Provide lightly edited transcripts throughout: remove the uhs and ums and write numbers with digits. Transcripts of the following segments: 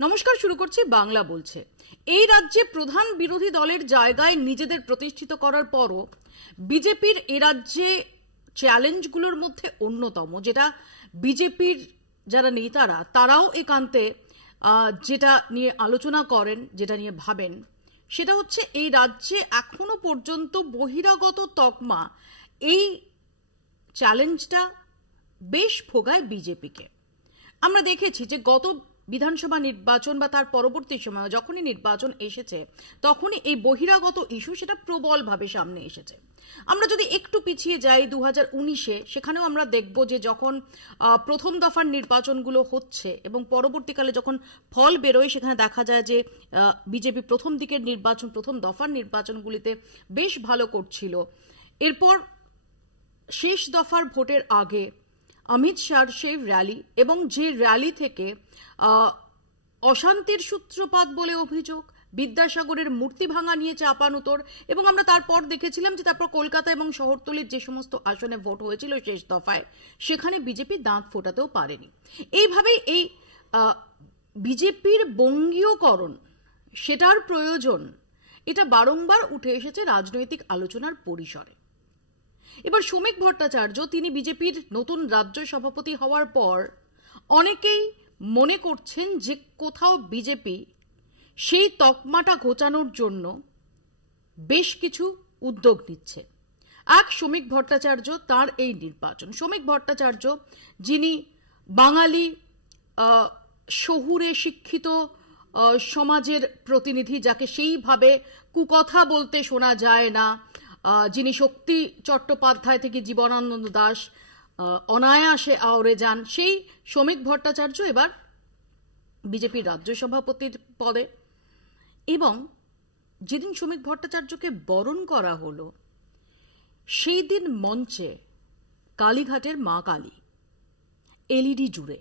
নমস্কার, শুরু করছি বাংলা বলছে। এই রাজ্যে প্রধান বিরোধী দলের জায়গায় নিজেদের প্রতিষ্ঠিত করার পরও বিজেপির এ রাজ্যে চ্যালেঞ্জগুলোর মধ্যে অন্যতম, যেটা বিজেপির যারা নেতারা তারাও একান্তে যেটা নিয়ে আলোচনা করেন, যেটা নিয়ে ভাবেন, সেটা হচ্ছে এই রাজ্যে এখনো পর্যন্ত বহিরাগত তকমা এই চ্যালেঞ্জটা বেশ ভোগায় বিজেপিকে। আমরা দেখেছি যে গত বিধানসভা নির্বাচন বা তার পরবর্তী সময় যখনই নির্বাচন এসেছে তখনই এই বহিরাগত ইস্যু সেটা প্রবলভাবে সামনে এসেছে। আমরা যদি একটু পিছিয়ে যাই 2019-এ, সেখানেও আমরা দেখব যে যখন প্রথম দফার নির্বাচনগুলো হচ্ছে এবং পরবর্তীকালে যখন ফল বেরোয় সেখানে দেখা যায় যে বিজেপি প্রথম দিকের নির্বাচন, প্রথম দফার নির্বাচনগুলিতে বেশ ভালো করছিল। এরপর শেষ দফার ভোটের আগে অমিত শাহর সেই র্যালি এবং যে র্যালি থেকে অশান্তির সূত্রপাত বলে অভিযোগ, বিদ্যাসাগরের মূর্তি ভাঙা নিয়ে চাপানুতোর, এবং আমরা তারপর দেখেছিলাম যে তারপর কলকাতা এবং শহরতলির যে সমস্ত আসনে ভোট হয়েছিল শেষ দফায়, সেখানে বিজেপি দাঁত ফোটাতেও পারেনি। এইভাবেই এই বিজেপির বঙ্গীয়করণ, সেটার প্রয়োজন, এটা বারংবার উঠে এসেছে রাজনৈতিক আলোচনার পরিসরে। এবার শ্রমিক ভট্টাচার্য, তিনি বিজেপির নতুন রাজ্য সভাপতি হওয়ার পর অনেকেই মনে করছেন যে কোথাও বিজেপি সেই তকমাটা ঘোচানোর জন্য বেশ কিছু উদ্যোগ নিচ্ছে। এক শ্রমিক ভট্টাচার্য, তার এই নির্বাচন। শ্রমিক ভট্টাচার্য যিনি বাঙালি শহুরে শিক্ষিত সমাজের প্রতিনিধি, যাকে সেইভাবে কুকথা বলতে শোনা যায় না, যিনি শক্তি চট্টোপাধ্যায় থেকে জীবনানন্দ দাস অনায়াসে আওড়ে যান, সেই শ্রমিক ভট্টাচার্য এবার বিজেপির রাজ্য সভাপতির পদে। এবং যেদিন শ্রমিক ভট্টাচার্যকে বরণ করা হলো, সেই দিন মঞ্চে কালীঘাটের মা কালী এলইডি জুড়ে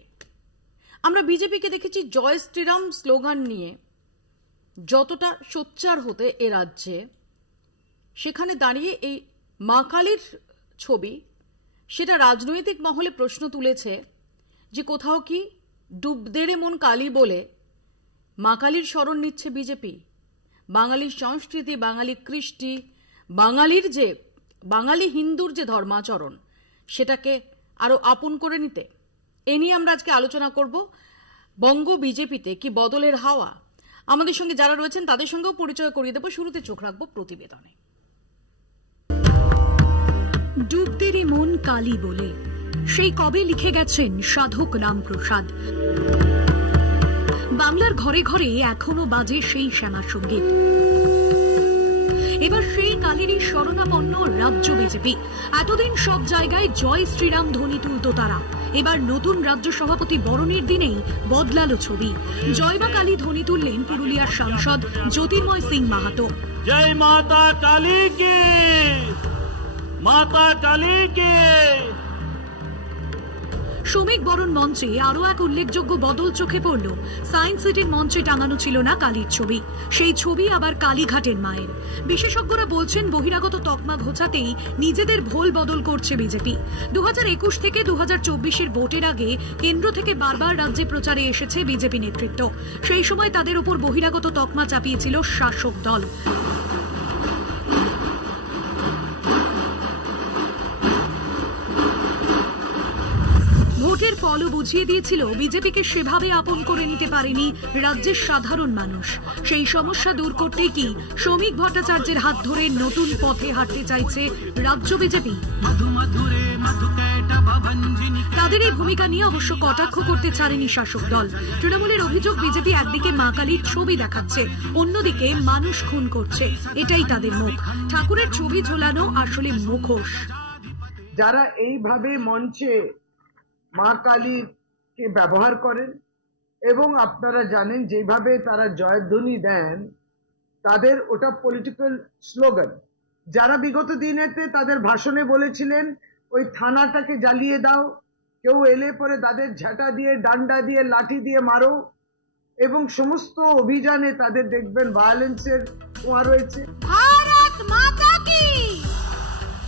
আমরা বিজেপিকে দেখেছি জয় শ্রীরাম স্লোগান নিয়ে যতটা সোচ্চার হতে এ রাজ্যে, সেখানে দাঁড়িয়ে এই মা কালীর ছবি, সেটা রাজনৈতিক মহলে প্রশ্ন তুলেছে যে কোথাও কি ডুবদেরে মন কালী বলে মা কালীর স্মরণ নিচ্ছে বিজেপি? বাঙালির সংস্কৃতি, বাঙালি কৃষ্টি, বাঙালি হিন্দুর যে ধর্মাচরণ, সেটাকে আরো আপন করে নিতে? এ নিয়ে আমরা আজকে আলোচনা করব। বঙ্গ বিজেপিতে কি বদলের হাওয়া? আমাদের সঙ্গে যারা রয়েছেন তাদের সঙ্গেও পরিচয় করিয়ে দেব। শুরুতে চোখ রাখবো প্রতিবেদনে। ডুবদেরি মন কালী বলে সেই কবে লিখে গেছেন সাধক রামপ্রসাদ। বাংলার ঘরে ঘরে এখনো বাজে সেই শ্যামা সঙ্গীত। এবার সেই কালীরই শরণাপন্ন রাজ্য বিজেপি। এতদিন সব জায়গায় জয় শ্রীরাম ধ্বনি তুলত তারা। এবার নতুন রাজ্য সভাপতি বরণের দিনেই বদলালো ছবি। জয় মা কালী ধ্বনি তুললেন পুরুলিয়ার সাংসদ জ্যোতির্ময় সিং মাহাতো। জয় মাতা কালী কে, মাতা কালী কে। শ্রমিক বরণ মঞ্চে আরো এক উল্লেখযোগ্য বদল চোখে পড়ল। সায়েন্স সিটির মঞ্চে টাঙানো ছিল না কালীর ছবি, সেই ছবি আবার কালীঘাটের মায়ের। বিশেষজ্ঞরা বলছেন বহিরাগত তকমা ঘোচাতেই নিজেদের ভোল বদল করছে বিজেপি। 2021 থেকে 2024-এর ভোটের আগে কেন্দ্র থেকে বারবার রাজ্যে প্রচারে এসেছে বিজেপি নেতৃত্ব। সেই সময় তাদের উপর বহিরাগত তকমা চাপিয়েছিল শাসক দল। ভোটের ফলও বুঝিয়ে দিয়েছিল বিজেপিকে সেভাবে আপন করে নিতে পারেনি রাজ্যের সাধারণ মানুষ। সেই সমস্যা দূর করতে কি শ্রমিক ভট্টাচার্যের হাত ধরে নতুন পথে হাঁটতে চাইছে রাজ্য বিজেপি? তাদের এই ভূমিকা নিয়ে অবশ্য কটাক্ষ করতে ছাড়েনি শাসক দল। তৃণমূলের অভিযোগ, বিজেপি একদিকে মা কালীর ছবি দেখাচ্ছে, অন্যদিকে মানুষ খুন করছে, এটাই তাদের মুখ। ঠাকুরের ছবি ঝোলানো আসলে মুখোশ। যারা এইভাবে মঞ্চে মা কালীকে ব্যবহার করেন এবং আপনারা জানেন যেভাবে তারা জয়ধ্বনি দেন, তাদের ওটা পলিটিক্যাল স্লোগান। যারা বিগত দিনেতে তাদের ভাষণে বলেছিলেন ওই থানাটাকে জ্বালিয়ে দাও, কেউ এলে পরে তাদের ঝাঁটা দিয়ে, ডান্ডা দিয়ে, লাঠি দিয়ে মারো, এবং সমস্ত অভিযানে তাদের দেখবেন ভায়োলেন্সের ছোঁয়া রয়েছে। ভারত মাতা কি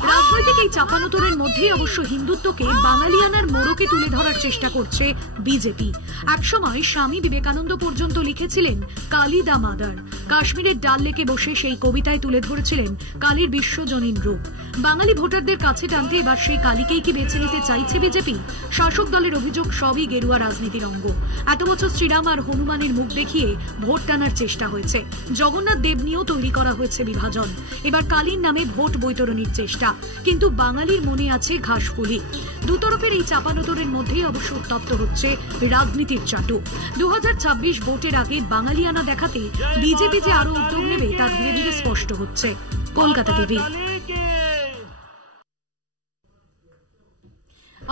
রাজনৈতিক এই চাপানোতরের মধ্যেই অবশ্য হিন্দুত্বকে বাঙালিয়ানার মোড়কে তুলে ধরার চেষ্টা করছে বিজেপি। একসময় স্বামী বিবেকানন্দ পর্যন্ত লিখেছিলেন কালী দা মাদার। কাশ্মীরের ডাল লেকে বসে সেই কবিতায় তুলে ধরেছিলেন কালীর বিশ্বজনীন রূপ। বাঙালি ভোটারদের কাছে টানতে এবার সেই কালীকেই কি বেছে নিতে চাইছে বিজেপি? শাসক দলের অভিযোগ সবই গেরুয়া রাজনীতির অঙ্গ। এত বছর শ্রীরাম আর হনুমানের মুখ দেখিয়ে ভোট টানার চেষ্টা হয়েছে। জগন্নাথ দেব নিয়েও তৈরি করা হয়েছে বিভাজন। এবার কালীর নামে ভোট বৈতরণীর চেষ্টা, কিন্তু বাঙালির মনে আছে ঘাসফুলি। দুতরফের এই চাপানোতরের মধ্যেই অবশ্য উত্তপ্ত হচ্ছে রাজনীতির চাটু। 2026 ভোটের আগে বাঙালিয়ানা দেখাতে বিজেপি যে আরো উদ্যোগ নেবে তা ধীরে ধীরে স্পষ্ট হচ্ছে। কলকাতা টিভি।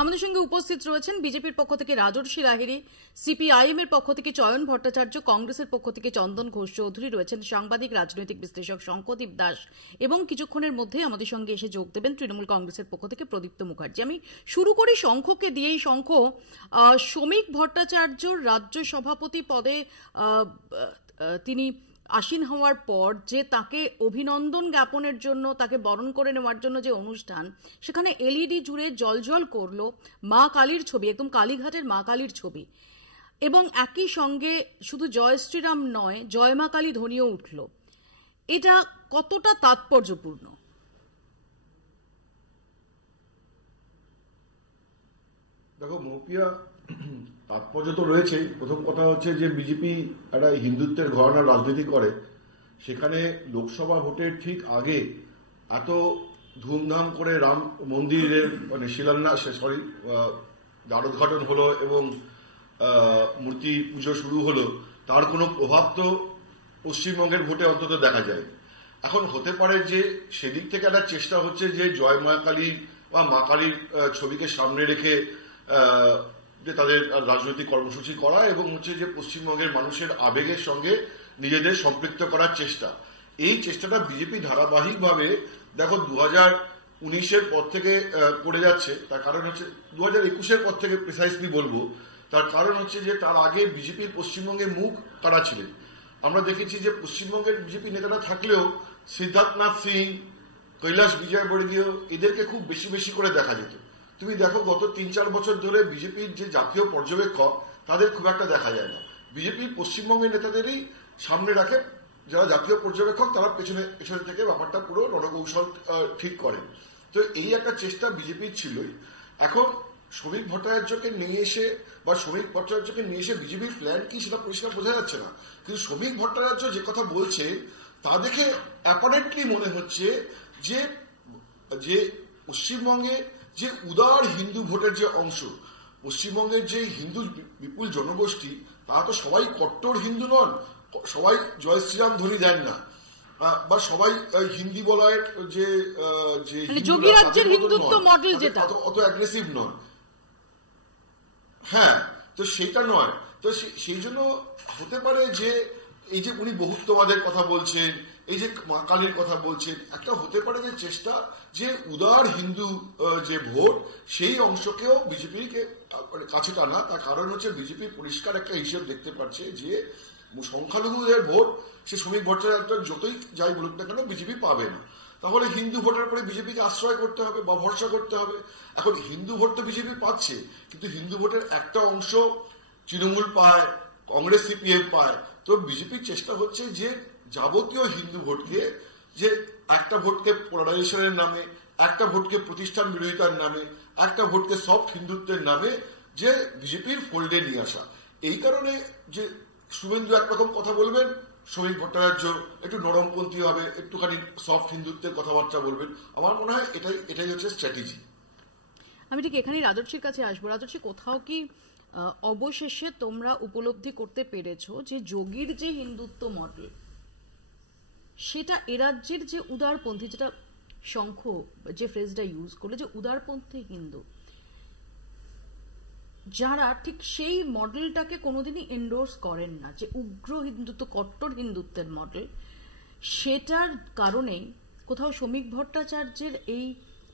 আমাদের সঙ্গে উপস্থিত রয়েছেন বিজেপির পক্ষ থেকে রাজর্ষি লাহিড়ী, সিপিআইএম এর পক্ষ থেকে চয়ন ভট্টাচার্য, কংগ্রেসের পক্ষ থেকে চন্দন ঘোষ চৌধুরী, রয়েছেন সাংবাদিক রাজনৈতিক বিশ্লেষক শঙ্কদীপ দাস এবং কিছুক্ষণের মধ্যে আমাদের সঙ্গে এসে যোগ দেবেন তৃণমূল কংগ্রেসের পক্ষ থেকে প্রদীপ্ত মুখার্জি। আমি শুরু করি শঙ্খকে দিয়েই। শঙ্খ, শ্রমিক ভট্টাচার্যর রাজ্য সভাপতি পদে তিনি আসীন হওয়ার পর যে তাকে অভিনন্দন জ্ঞাপনের জন্য, তাকে বরণ করে নেওয়ার জন্য যে অনুষ্ঠান, সেখানে এলইডি জুড়ে জলজল করলো মা কালীর ছবি, একদম কালীঘাটের মা কালীর ছবি, এবং একই সঙ্গে শুধু জয় শ্রীরাম নয়, জয় মা কালী ধ্বনিও উঠল। এটা কতটা তাৎপর্যপূর্ণ? দেখো মৌপিয়া, তাৎপর্য তো রয়েছেই। প্রথম কথা হচ্ছে যে বিজেপি একটা হিন্দুত্বের ঘরানার রাজনীতি করে, সেখানে লোকসভা ভোটের ঠিক আগে এত ধুমধাম করে রাম মন্দিরের শিলান্যাস দ্বারোদ্ঘাটন হলো এবং মূর্তি পুজো শুরু হলো, তার কোনো প্রভাব তো পশ্চিমবঙ্গের ভোটে অন্তত দেখা যায়। এখন হতে পারে যে সেদিক থেকে একটা চেষ্টা হচ্ছে যে জয় মা কালী বা মা কালীর ছবিকে সামনে রেখে যে তাদের রাজনৈতিক কর্মসূচি করা এবং হচ্ছে যে পশ্চিমবঙ্গের মানুষের আবেগের সঙ্গে নিজেদের সম্পৃক্ত করার চেষ্টা। এই চেষ্টাটা বিজেপি ধারাবাহিকভাবে দেখো 2019-এর পর থেকে করে যাচ্ছে। তার কারণ হচ্ছে 2021-এর পর থেকে প্রিসাইসলি বলবো, তার কারণ হচ্ছে যে তার আগে বিজেপির পশ্চিমবঙ্গে মুখ কারা ছিলেন। আমরা দেখেছি যে পশ্চিমবঙ্গের বিজেপি নেতারা থাকলেও সিদ্ধার্থনাথ সিং, কৈলাস বিজয়বর্গীয় এদেরকে খুব বেশি বেশি করে দেখা যেত। তুমি দেখো গত 3-4 বছর ধরে বিজেপির যে জাতীয় পর্যবেক্ষক তাদের খুব একটা দেখা যায় না। বিজেপি পশ্চিমবঙ্গের নেতাদেরই সামনে রাখে, যারা জাতীয় পর্যবেক্ষক তারা পেছনে থেকে ব্যাপারটা পুরো রণকৌশল ঠিক করে। তো এই একটা চেষ্টা বিজেপির ছিলই। এখন শ্রমিক ভট্টাচার্যকে নিয়ে এসে বিজেপির প্ল্যান কি সেটা পরিষ্কার বোঝা যাচ্ছে না, কিন্তু শ্রমিক ভট্টাচার্য যে কথা বলছে তা দেখে অ্যাপারেন্টলি মনে হচ্ছে যে পশ্চিমবঙ্গে যে উদার হিন্দু ভোটের যে অংশ, পশ্চিমবঙ্গের যে হিন্দু বিপুল জনগোষ্ঠী, তারা তো সবাই কট্টর হিন্দু নন, সবাই জয় শ্রীরাম ধ্বনি দেন না, বা সবাই হিন্দি বলায় যে যোগী রাজ্যের হিন্দুত্ব মডেল যেটা অত অ্যাগ্রেসিভ নন। হ্যাঁ, তো সেটা নয়। তো সেই জন্য হতে পারে যে এই যে উনি বহুত্ববাদের কথা বলছেন, এই যে মা কালীর কথা বলছেন, একটা হতে পারে যে চেষ্টা যে উদার হিন্দু যে ভোট সেই অংশকেও বিজেপির কাছে টানা। তার কারণ হচ্ছে বিজেপি পরিষ্কার একটা হিসেব দেখতে পাচ্ছে যে সংখ্যালঘুদের ভোট সে শ্রমিক ভট্টাচার্য যতই যাই বলুক না কেন বিজেপি পাবে না। তাহলে হিন্দু ভোটের পরে বিজেপিকে আশ্রয় করতে হবে বা ভরসা করতে হবে। এখন হিন্দু ভোট তো বিজেপি পাচ্ছে, কিন্তু হিন্দু ভোটের একটা অংশ তৃণমূল পায়, কংগ্রেস সিপিএম পায়। তো বিজেপির চেষ্টা হচ্ছে যে যাবতীয় হিন্দু ভোটকে, যে একটা ভোটকে পোলারাইজেশনের নামে, একটা ভোটকে প্রতিষ্ঠান বিরোধিতার নামে, একটা ভোটকে সফট হিন্দুত্বের নামে যে বিজেপির ফোল্ডে নিয়ে আসা। এই কারণে যে শুভেন্দু একরকম কথা বলবেন, শ্রমিক ভট্টাচার্য একটু নরমপন্থী হবে, একটুখানি সফট হিন্দুত্বের কথাবার্তা বলবেন। আমার মনে হয় এটাই হচ্ছে স্ট্র্যাটেজি। আমি ঠিক এখানেই রাজর্ষির কাছে আসবো। রাজর্ষি, কোথাও কি অবশেষে তোমরা উপলব্ধি করতে পেরেছো যে যোগীর যে হিন্দুত্ব মডেল, সেটা এ রাজ্যের যে উদারপন্থী, যেটা শঙ্খ যে ফ্রেজটা ইউজ করলো, যে উদারপন্থী হিন্দু, যারা ঠিক সেই মডেলটাকে কোনোদিনই এন্ডোর্স করেন না, যে উগ্র হিন্দুত্ব, কট্টর হিন্দুত্বের মডেল, সেটার কারণেই কোথাও শ্রমিক ভট্টাচার্যের এই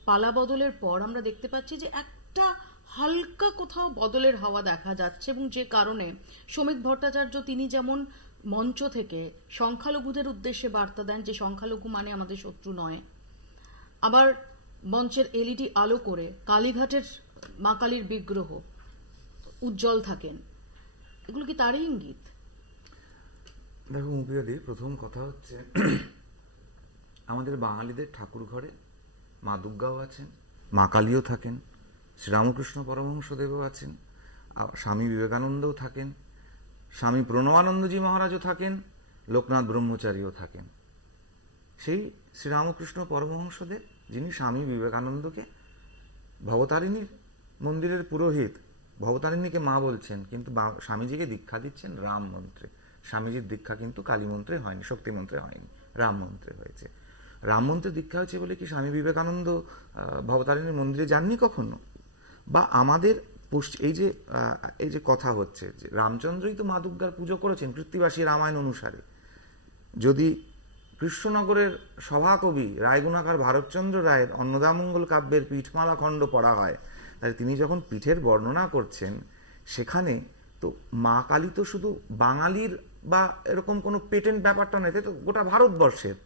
পালা বদলের পর আমরা দেখতে পাচ্ছি যে একটা হালকা কোথাও বদলের হাওয়া দেখা যাচ্ছে, এবং যে কারণে শ্রমিক ভট্টাচার্য তিনি যেমন মঞ্চ থেকে সংখ্যালঘুদের উদ্দেশ্যে বার্তা দেন যে সংখ্যালঘু মানে আমাদের শত্রু নয়, আবার মঞ্চের এলইডি আলো করে কালীঘাটের মা কালীর বিগ্রহ উজ্জ্বল থাকেন, এগুলো কি তারই ইঙ্গিত? দেখো মুপিয়াদি, প্রথম কথা হচ্ছে আমাদের বাঙালিদের ঠাকুর ঘরে মা দুর্গাও আছেন, মা কালীও থাকেন, শ্রীরামকৃষ্ণ পরমহংসদেবও আছেন, স্বামী বিবেকানন্দও থাকেন, স্বামী প্রণবানন্দজি মহারাজও থাকেন, লোকনাথ ব্রহ্মচারীও থাকেন। সেই শ্রীরামকৃষ্ণ পরমহংসদেব, যিনি স্বামী বিবেকানন্দকে ভবতারিণীর মন্দিরের পুরোহিত, ভবতারিণীকে মা বলছেন, কিন্তু স্বামীজিকে দীক্ষা দিচ্ছেন রাম মন্ত্রে। স্বামীজির দীক্ষা কিন্তু কালী মন্ত্রে হয়নি, শক্তি মন্ত্রে হয়নি, রাম মন্ত্রে হয়েছে। রাম মন্ত্রে দীক্ষা হয়েছে বলে কি স্বামী বিবেকানন্দ ভবতারিণীর মন্দিরে যাননি কখনো? বা আমাদের এই যে কথা হচ্ছে যে রামচন্দ্রই তো মা দুর্গার পুজো করেছেন কৃত্তিবাসী রামায়ণ অনুসারে। যদি কৃষ্ণনগরের সভাকবি রায়গুণাকার ভারতচন্দ্র রায়ের অন্নদামঙ্গল কাব্যের পীঠমালা খণ্ড পড়া হয়, তাই তিনি যখন পীঠের বর্ণনা করছেন সেখানে তো মা কালী তো শুধু বাঙালির বা এরকম কোনো পেটেন্ট ব্যাপারটা নেই, তো গোটা ভারতবর্ষের।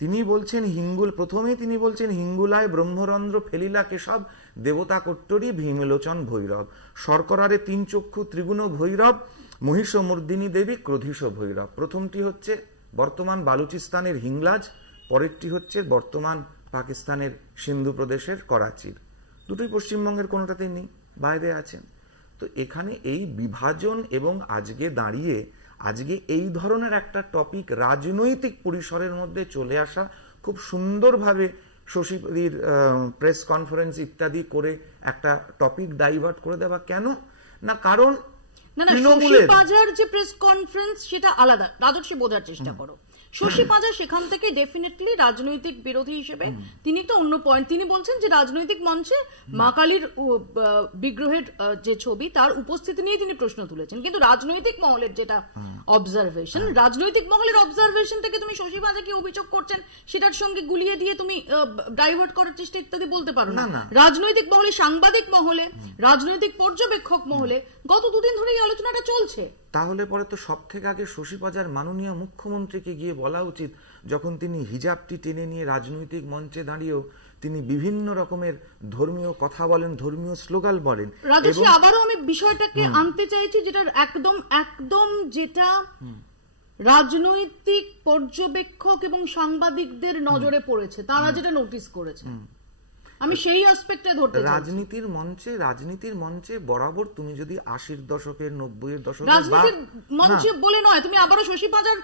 তিনি বলছেন প্রথমেই তিনি বলছেন হিঙ্গুলায় ব্রহ্মরন্ধ্র ফেলিলা কেশব দেবতা কট্টরি ভীমলোচন ভৈরব শর্করারে তিন চক্ষু ত্রিগুণ ভৈরব মহিষমর্দিনী দেবী ক্রোধিস ভৈরব। প্রথমটি হচ্ছে বর্তমান বালুচিস্তানের হিংলাজ, পরেরটি হচ্ছে বর্তমান পাকিস্তানের সিন্ধু প্রদেশের করাচির। দুটোই পশ্চিমবঙ্গের কোনোটাতেই নেই, বাইরে আছেন। তো এখানে এই বিভাজন এবং আজকে এই ধরনের একটা টপিক রাজনৈতিক পরিসরের মধ্যে চলে আসা খুব সুন্দরভাবে শশীর প্রেস কনফারেন্স ইত্যাদি করে একটা টপিক ডাইভার্ট করে দেওয়া। কেন না? কারণ শশী পাজার যে প্রেস কনফারেন্স সেটা আলাদা, রাজস্বী বোঝার চেষ্টা করো। শশী পাজা সেখান থেকে ডেফিনেটলি রাজনৈতিক বিরোধী হিসেবে তিনি একটা অন্য পয়েন্ট, তিনি বলছেন যে রাজনৈতিক মঞ্চে মা কালীর বিগ্রহের যে ছবি তার উপস্থিতি নিয়ে তিনি প্রশ্ন তুলেছেন, কিন্তু রাজনৈতিক মহলের যেটা অবজারভেশন, রাজনৈতিক মহলের অবজারভেশনটাকে তুমি শশী পাজাকে অভিযোগ করছেন সেটার সঙ্গে গুলিয়ে দিয়ে তুমি ডাইভার্ট করার চেষ্টা ইত্যাদি বলতে পারো না। রাজনৈতিক মহলে, সাংবাদিক মহলে, রাজনৈতিক পর্যবেক্ষক মহলে গত দুদিন ধরে এই আলোচনাটা চলছে। তাহলে পরে তো সব থেকে আগে শশী পাজার মাননীয় মুখ্যমন্ত্রীকে গিয়ে বলা উচিত, যখন তিনি হিজাবটি টেনে নিয়ে রাজনৈতিক মঞ্চে দাঁড়িয়েও তিনি বিভিন্ন রকমের ধর্মীয় কথা বলেন, ধর্মীয় স্লোগান বলেন। রাজশ্রী, আবারও আমি বিষয়টাকে আনতে চাইছি যেটা একদম যেটা রাজনৈতিক পর্যবেক্ষক এবং সাংবাদিকদের নজরে পড়েছে, তারা যেটা নোটিস করেছে, আমি সেই অ্যাসপেক্টে ধরতে চাই। রাজনীতির মঞ্চে বরাবর তুমি যদি 80-এর দশকের 90-এর দশকের রাজনীতির মঞ্চে বলে নয়, তুমি আবারও শশী পাজার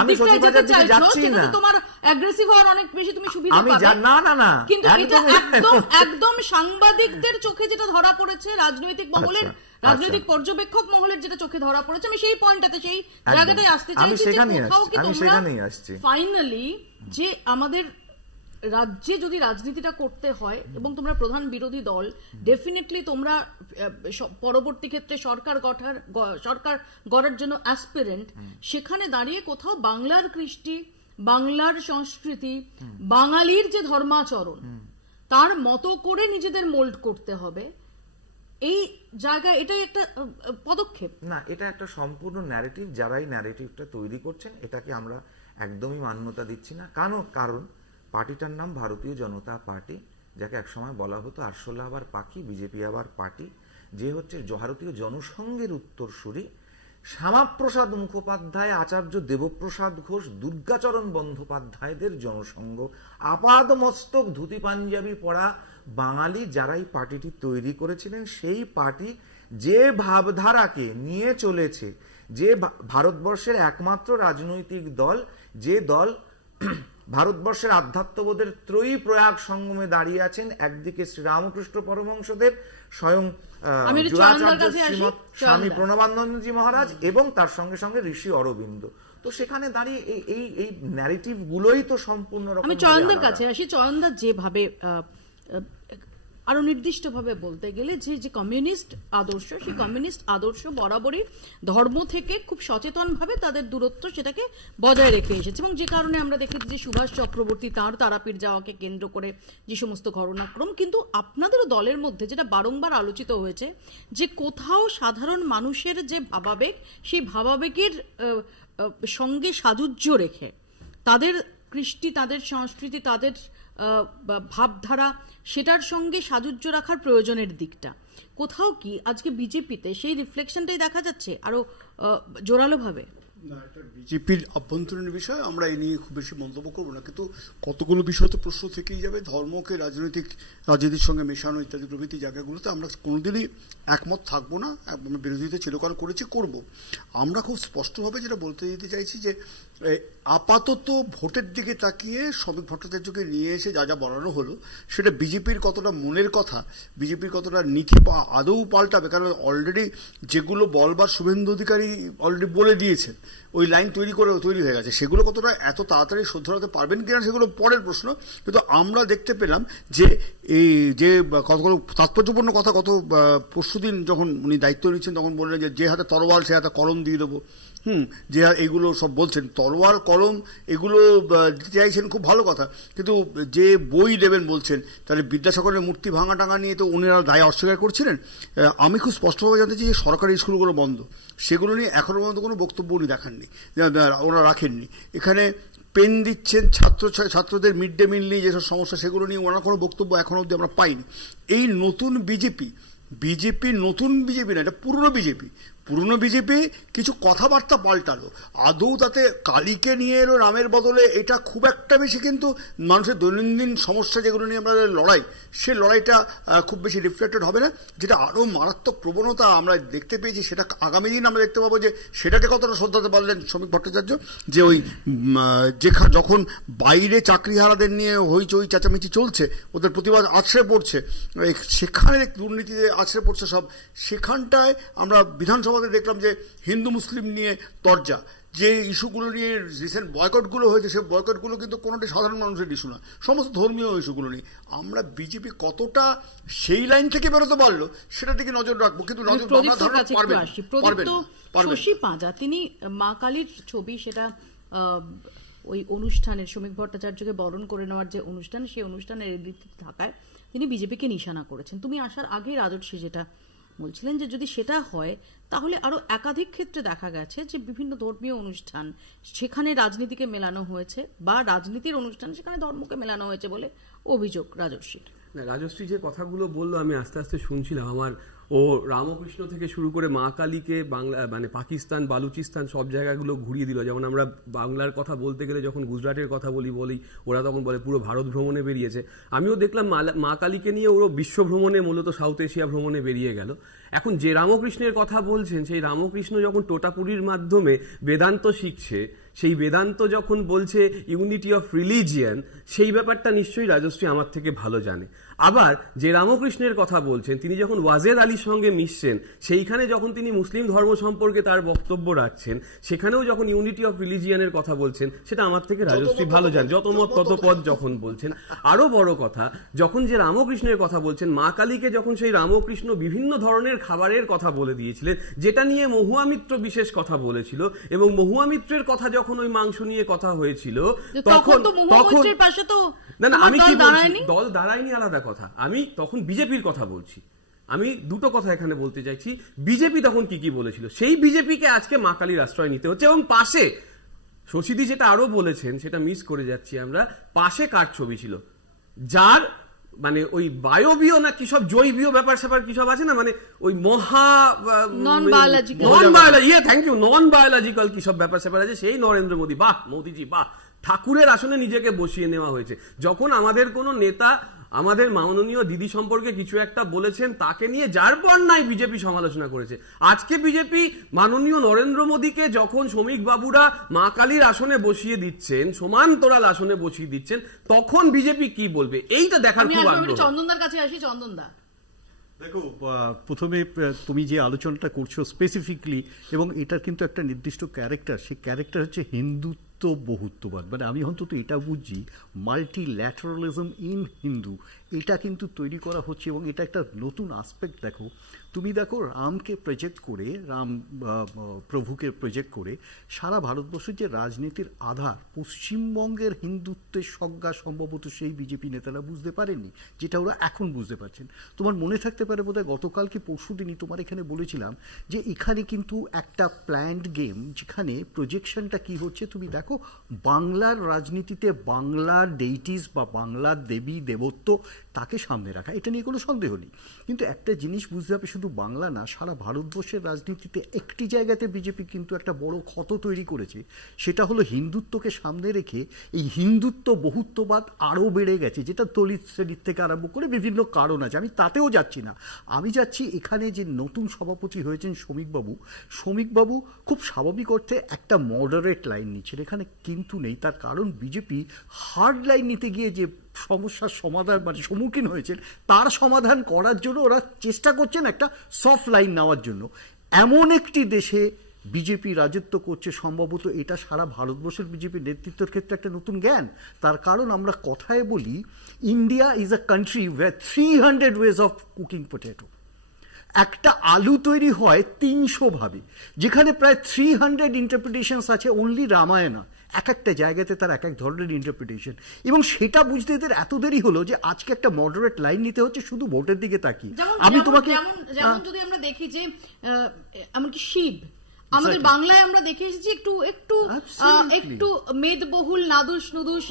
আমি শশী পাজার দিকে যাচ্ছি না, তোমার অ্যাগ্রেসিভ হওয়ার অনেক বেশি তুমি সুবিধা পাবে। না, কিন্তু এটা একদম সাংবাদিকদের চোখে যেটা ধরা পড়েছে, রাজনৈতিক মহলের রাজনৈতিক পর্যবেক্ষক মহলের যেটা চোখে ধরা পড়েছে, আমি সেই পয়েন্টটাতে, সেই জায়গাটায় আসতে চাইছি যে কোথাও কি তোমরা ফাইনালি যে আমাদের রাজ্যে যদি রাজনীতিটা করতে হয় এবং তোমরা প্রধান বিরোধী দল, ডেফিনেটলি তোমরা পরবর্তী ক্ষেত্রে সরকার গড়ার জন্য অ্যাসপিরেন্ট, সেখানে দাঁড়িয়ে কোথাও বাংলার কৃষ্টি, বাংলার সংস্কৃতি, বাঙালির যে ধর্মাচরণ তার মতো করে নিজেদের মোল্ড করতে হবে। এই জায়গায় এটাই একটা পদক্ষেপ না, এটা একটা সম্পূর্ণ ন্যারেটিভ। যারাই ন্যারেটিভটা তৈরি করছেন এটাকে আমরা একদমই মান্যতা দিচ্ছি না। কারণ পার্টিটার নাম ভারতীয় জনতা পার্টি, যাকে একসময় বলা হতো আরশোলা আবার পাখি, বিজেপি আবার পার্টি, যে হচ্ছে ভারতীয় জনসংঘের উত্তরসূরি। শ্যামাপ্রসাদ মুখোপাধ্যায়, আচার্য দেবপ্রসাদ ঘোষ, দুর্গাচরণ বন্দ্যোপাধ্যায়দের জনসংঘ, আপাদমস্তক ধুতি পাঞ্জাবি পরা বাঙালি যারা এই পার্টিটি তৈরি করেছিলেন, সেই পার্টি যে ভাবধারাকে নিয়ে চলেছে, যে ভারতবর্ষের একমাত্র রাজনৈতিক দল, যে দল ভারতবর্ষের আধ্যাত্মবোধের ত্রয়ী প্রয়াগ সঙ্গমে দাঁড়িয়ে আছেন, একদিকে শ্রীরামকৃষ্ণ পরমহংসদেব, স্বয়ং শ্রীমৎ স্বামী প্রণবানন্দজি মহারাজ এবং তার সঙ্গে সঙ্গে ঋষি অরবিন্দ। তো সেখানে দাঁড়িয়ে এই ন্যারেটিভ গুলোই তো সম্পূর্ণ রকম। আমি চয়নদার কাছে আসি। চয়নদা, যেভাবে আরো নির্দিষ্টভাবে বলতে গেলে যে কমিউনিস্ট আদর্শ, সেই কমিউনিস্ট আদর্শ বরাবরই ধর্ম থেকে খুব সচেতনভাবে তাদের দূরত্ব সেটাকে বজায় রেখে এসেছে, এবং যে কারণে আমরা দেখেছি যে সুভাষ চক্রবর্তী তাঁর তারাপীঠ যাওয়াকে কেন্দ্র করে যে সমস্ত ঘটনাক্রম, কিন্তু আপনাদেরও দলের মধ্যে যেটা বারংবার আলোচিত হয়েছে যে কোথাও সাধারণ মানুষের যে ভাবাবেগ, সেই ভাবাবেগের সঙ্গে সাযুজ্য রেখে তাদের কৃষ্টি, তাদের সংস্কৃতি, তাদের ভাবধারা সেটার সঙ্গে সাযুজ্য রাখার প্রয়োজনের দিকটা কোথাও কি আজকে বিজেপিতে সেই রিফ্লেকশনটাই দেখা যাচ্ছে আরো জোরালোভাবে? না, এটা বিজেপির আভ্যন্তরীণ বিষয়, আমরা এই নিয়ে খুব বেশি মন্তব্য করবো না, কিন্তু কতগুলো বিষয় তো প্রশ্ন থেকেই যাবে। ধর্মকে রাজনীতির সঙ্গে মেশানো ইত্যাদি প্রভৃতি জায়গাগুলোতে আমরা কোনোদিনই একমত থাকবো না, বিরোধিতা চিরকাল করেছি, করব। আমরা খুব স্পষ্টভাবে যেটা বলতে দিতে চাইছি যে আপাতত ভোটের দিকে তাকিয়ে শ্রমিক ভট্টাচার্যকে নিয়ে এসে যা যা বলানো হলো সেটা বিজেপির কতটা মনের কথা, বিজেপির কতটা নীতি আদৌ পাল্টাবে, কারণ অলরেডি যেগুলো বলবার শুভেন্দু অধিকারী অলরেডি বলে দিয়েছেন, ওই লাইন তৈরি হয়ে গেছে, সেগুলো কতটা এত তাড়াতাড়ি শুদ্ধ হতে পারবেন কিনা সেগুলো পরের প্রশ্ন। কিন্তু আমরা দেখতে পেলাম যে এই যে কতগুলো তাৎপর্যপূর্ণ কথা, গত পরশুদিন যখন উনি দায়িত্ব নিচ্ছেন তখন বললেন যে হাতে তরোয়াল সে হাতে কলম দিয়ে দেবো, যে এইগুলো সব বলছেন, তরোয়াল কলম এগুলো দিতে চাইছেন, খুব ভালো কথা, কিন্তু যে বই দেবেন বলছেন, তাহলে বিদ্যাসাগরের মূর্তি ভাঙা টাঙা নিয়ে তো উনারা দায় অস্বীকার করছিলেন। আমি খুব স্পষ্টভাবে জানতে চাই যে সরকারি স্কুলগুলো বন্ধ, সেগুলো নিয়ে এখনো পর্যন্ত কোনো বক্তব্য উনি দেখাননি, ওনারা রাখেননি। এখানে পেন দিচ্ছেন ছাত্রদের মিড ডে মিল নিয়ে যেসব সমস্যা, সেগুলো নিয়ে ওনার কোনো বক্তব্য এখনো অবধি আমরা পাইনি। এই নতুন বিজেপি নতুন বিজেপি না, এটা পুরনো বিজেপি কিছু কথাবার্তা পাল্টালো, আদৌ তাতে কালীকে নিয়ে এলো নামের বদলে, এটা খুব একটা বেশি কিন্তু মানুষের দৈনন্দিন সমস্যা যেগুলো নিয়ে আমরা লড়াই, সে লড়াইটা খুব বেশি রিফ্লেক্টেড হবে না। যেটা আরও মারাত্মক প্রবণতা আমরা দেখতে পেয়েছি, সেটা আগামী দিন আমরা দেখতে পাবো যে সেটাকে কতটা শ্রদ্ধাতে পারলেন শ্রমিক ভট্টাচার্য, যে ওই যখন বাইরে চাকরিহারাদের নিয়ে হইচই চেঁচামেচি চলছে, ওদের প্রতিবাদ আছড়ে পড়ছে, সেখানে দুর্নীতিতে আছড়ে পড়ছে সব, সেখানটায় আমরা বিধানসভা দেখলাম যে হিন্দু মুসলিম নিয়ে তরজা, যে ইস্যুগুলো নিয়ে রিসেন্ট বয়কটগুলো হয়েছে, সেই বয়কটগুলো কিন্তু কোনোটি সাধারণ মানুষের ইস্যু না, সমস্ত ধর্মীয় ইস্যুগুলো নিয়ে। আমরা বিজেপি কতটা সেই লাইন থেকে বেরোতে পারলো সেটা দিকে নজর রাখবো, কিন্তু শশী পাঁজা তিনি মা কালীর ছবি, সেটা ওই অনুষ্ঠানের শ্রমিক ভট্টাচার্যকে বরণ করে নেওয়ার যে অনুষ্ঠান, সেই অনুষ্ঠানের এডিটে থাকায় তিনি বিজেপিকে নিশানা করেছেন। তুমি আসার আগে রাজর্ষি যেটা বলছিলেন যে যদি সেটা হয় তাহলে আরো একাধিক ক্ষেত্রে দেখা গেছে যে বিভিন্ন ধর্মীয় অনুষ্ঠান সেখানে রাজনীতিকে মেলানো হয়েছে, বা রাজনীতির অনুষ্ঠান সেখানে ধর্মকে মেলানো হয়েছে বলে অভিযোগ রাজর্ষির। রাজশ্রী যে কথাগুলো বললো আমি আস্তে আস্তে শুনছিলাম, আমার ও রামকৃষ্ণ থেকে শুরু করে মা কালীকে বাংলা মানে পাকিস্তান বালুচিস্তান সব জায়গাগুলো ঘুরিয়ে দিল। যেমন আমরা বাংলার কথা বলতে গেলে যখন গুজরাটের কথা বলি ওরা তখন বলে পুরো ভারত ভ্রমণে বেরিয়েছে। আমিও দেখলাম মা কালীকে নিয়ে ওরা বিশ্ব ভ্রমণে, মূলত সাউথ এশিয়া ভ্রমণে বেরিয়ে গেল। এখন যে রামকৃষ্ণের কথা বলছেন, সেই রামকৃষ্ণ যখন টোটাপুরির মাধ্যমে বেদান্ত শিখছে, সেই বেদান্ত যখন বলছে ইউনিটি অফ রিলিজিয়ান, সেই ব্যাপারটা নিশ্চয়ই রাজশ্রী আমার থেকে ভালো জানে। আবার যে রামকৃষ্ণের কথা বলছেন, তিনি যখন ওয়াজেদ আলীর সঙ্গে মিশছেন, সেইখানে যখন তিনি মুসলিম ধর্ম সম্পর্কে তার বক্তব্য রাখছেন, সেখানেও যখন ইউনিটি অফ রিলিজিয়ানের কথা বলছেন, সেটা আমার থেকে রাজশ্রী ভালো জান, যত মত তত পদ যখন বলছেন। আরো বড় কথা, যখন যে রামকৃষ্ণের কথা বলছেন, মা কালীকে যখন সেই রামকৃষ্ণ বিভিন্ন ধরনের খাবারের কথা বলে দিয়েছিলেন, যেটা নিয়ে মহুয়া মিত্র বিশেষ কথা বলেছিল, এবং মহুয়া মিত্রের কথা যখন ওই মাংস নিয়ে কথা হয়েছিল, তখন না আমি কি বলছি, দল দাঁড়ায়নি আলাদা কথা, আমি তখন বিজেপির কথা বলছি। আমি দুটো কথা এখানে বলতে চাইছি। বিজেপি তখন কি বলেছিল, সেই বিজেপিকে আজকে মা কালীর আশ্রয় নিতে হচ্ছে। এবং পাশে শশীদি যেটা আরো বলেছেন, সেটা মিস করে যাচ্ছি আমরা, পাশে কার ছবি ছিল, যার মানে ওই বায়বীয় না কি সব জৈবীয় ব্যাপার স্যাপার কি সব আছে না, মানে ওই নন বায়োলজিক্যাল কি সব ব্যাপার স্যাপার আছে, সেই নরেন্দ্র মোদী, বাহ মোদীজি বাহ, ঠাকুরের আসনে নিজেকে বসিয়ে নেওয়া হয়েছে। যখন আমাদের কোনো নেতা আমাদের মাননীয় দিদি সম্পর্কে কিছু একটা বলেছেন, তাকে নিয়ে যার পর নাই বিজেপি সমালোচনা করেছে। আজকে বিজেপি মাননীয় নরেন্দ্র মোদীকে যখন শ্রমিক বাবুরা মা কালীর আসনে বসিয়ে দিচ্ছেন, সমান্তরাল আসনে বসিয়ে দিচ্ছেন, তখন বিজেপি কি বলবে এইটা দেখার খুব আগ্রহ। চন্দনদার কাছে আসি। চন্দনদা, দেখো, প্রথমে তুমি যে আলোচনাটা করছো স্পেসিফিকলি, এবং এটার কিন্তু একটা নির্দিষ্ট ক্যারেক্টার, সেই ক্যারেক্টার হচ্ছে হিন্দুত্ব বহুত্ববাদ। মানে আমি অন্তত এটা বুঝি মাল্টিল্যাটারালিজম ইন হিন্দু, এটা কিন্তু তৈরি করা হচ্ছে, এবং এটা একটা নতুন আসপেক্ট। দেখো, তুমি দেখো রামকে প্রজেক্ট করে, রাম প্রভুকে প্রজেক্ট করে সারা ভারতবর্ষের যে রাজনীতির আধার, পশ্চিমবঙ্গের হিন্দুত্বের সংজ্ঞা সম্ভবত সেই বিজেপি নেতারা বুঝতে পারেননি, যেটা ওরা এখন বুঝতে পারছেন। তোমার মনে থাকতে পারে বোধহয় গতকাল কি পরশু দিনই তোমার এখানে বলেছিলাম যে এখানে কিন্তু একটা প্ল্যান্ড গেম, যেখানে প্রজেকশনটা কি হচ্ছে তুমি দেখো, বাংলার রাজনীতিতে বাংলার ডেইটিস বা বাংলার দেবী দেবত্ব তাকে সামনে রাখা, এটা নিয়ে কোনো সন্দেহ নেই। কিন্তু একটা জিনিস বুঝতে হবে, শুধু বাংলা না, সারা ভারতবর্ষের রাজনীতিতে একটি জায়গাতে বিজেপি কিন্তু একটা বড় ক্ষত তৈরি করেছে, সেটা হলো হিন্দুত্বকে সামনে রেখে এই হিন্দুত্ব বহুত্ববাদ আরও বেড়ে গেছে, যেটা দলিত শ্রেণীর থেকে আরম্ভ করে বিভিন্ন কারণ আছে, আমি তাতেও যাচ্ছি না। আমি যাচ্ছি এখানে যে নতুন সভাপতি হয়েছেন শ্রমিকবাবু খুব স্বাভাবিক অর্থে একটা মডারেট লাইন নিচ্ছেন, এখানে কিন্তু নেই। তার কারণ বিজেপি হার্ড লাইন নিতে গিয়ে যে সমস্যার সমাধান মানে সম্মুখীন হয়েছেন, তার সমাধান করার জন্য ওরা চেষ্টা করছেন একটা সফট লাইন নেওয়ার জন্য। এমন একটি দেশে বিজেপি রাজত্ব করছে, সম্ভবত এটা সারা ভারতবর্ষের বিজেপির নেতৃত্বের ক্ষেত্রে একটা নতুন জ্ঞান। তার কারণ আমরা কথায় বলি, India is a country where 300 ways of cooking potato. একটা আলু তৈরি হয় 300 ভাবে, যেখানে প্রায় 300 ইন্টারপ্রিটেশনস আছে অনলি রামায়ণা। এক একটা জায়গাতে তার এক এক ধরনের ইন্টারপ্রিটেশন, এবং সেটা বুঝতে এদের এত দেরি হলো যে আজকে একটা মডারেট লাইন নিতে হচ্ছে শুধু ভোটের দিকে তাকিয়ে। আমি তোমাকে যেমন যদি আমরা দেখি যে এমনকি শিব আমাদের বাংলায় আমরা দেখে এসেছি একটু একটু একটু মেদবহুল নাদুস নুদুস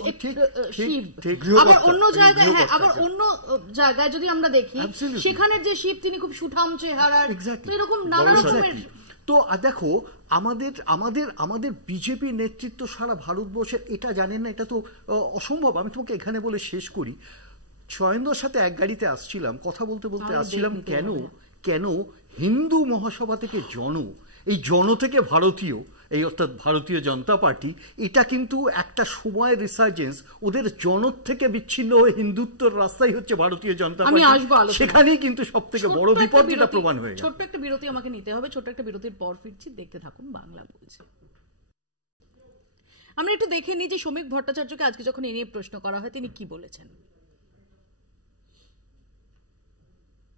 শিব, আবার অন্য জায়গায় আবার অন্য জায়গায় যদি আমরা দেখি সেখানের যে শিব তিনি খুব সুঠাম চেহারার, এরকম নানা রকমের। তো দেখো আমাদের আমাদের আমাদের বিজেপি নেতৃত্ব সারা ভারতবর্ষের এটা জানেন না, এটা তো অসম্ভব। আমি তোমাকে এখানে বলে শেষ করি, শয়নদর সাথে এক গাড়িতে আসছিলাম, কথা বলতে বলতে আসছিলাম কেন হিন্দু মহাসভা থেকে এই জন থেকে ভারতীয়, এই অর্থাৎ ভারতীয় জনতা পার্টি, এটা কিন্তু একটা সময় রিসার্জেন্স, ওদের জন থেকে বিচ্ছিন্ন হয়ে হিন্দুত্বর রাস্তাই হচ্ছে ভারতীয় জনতা পার্টি, সেখানেই কিন্তু সব থেকে বড় বিপদ যেটা প্রমাণ হয়ে যায়। ছোট্ট একটা বিরতি আমাকে নিতে হবে, ছোট্ট একটা বিরতির পর ফিরছি, দেখতে থাকুন বাংলা বলছে। আমরা একটু দেখে নিই যে শ্রমিক ভট্টাচার্যকে আজকে যখন এ নিয়ে প্রশ্ন করা হয় তিনি কি বলেছেন।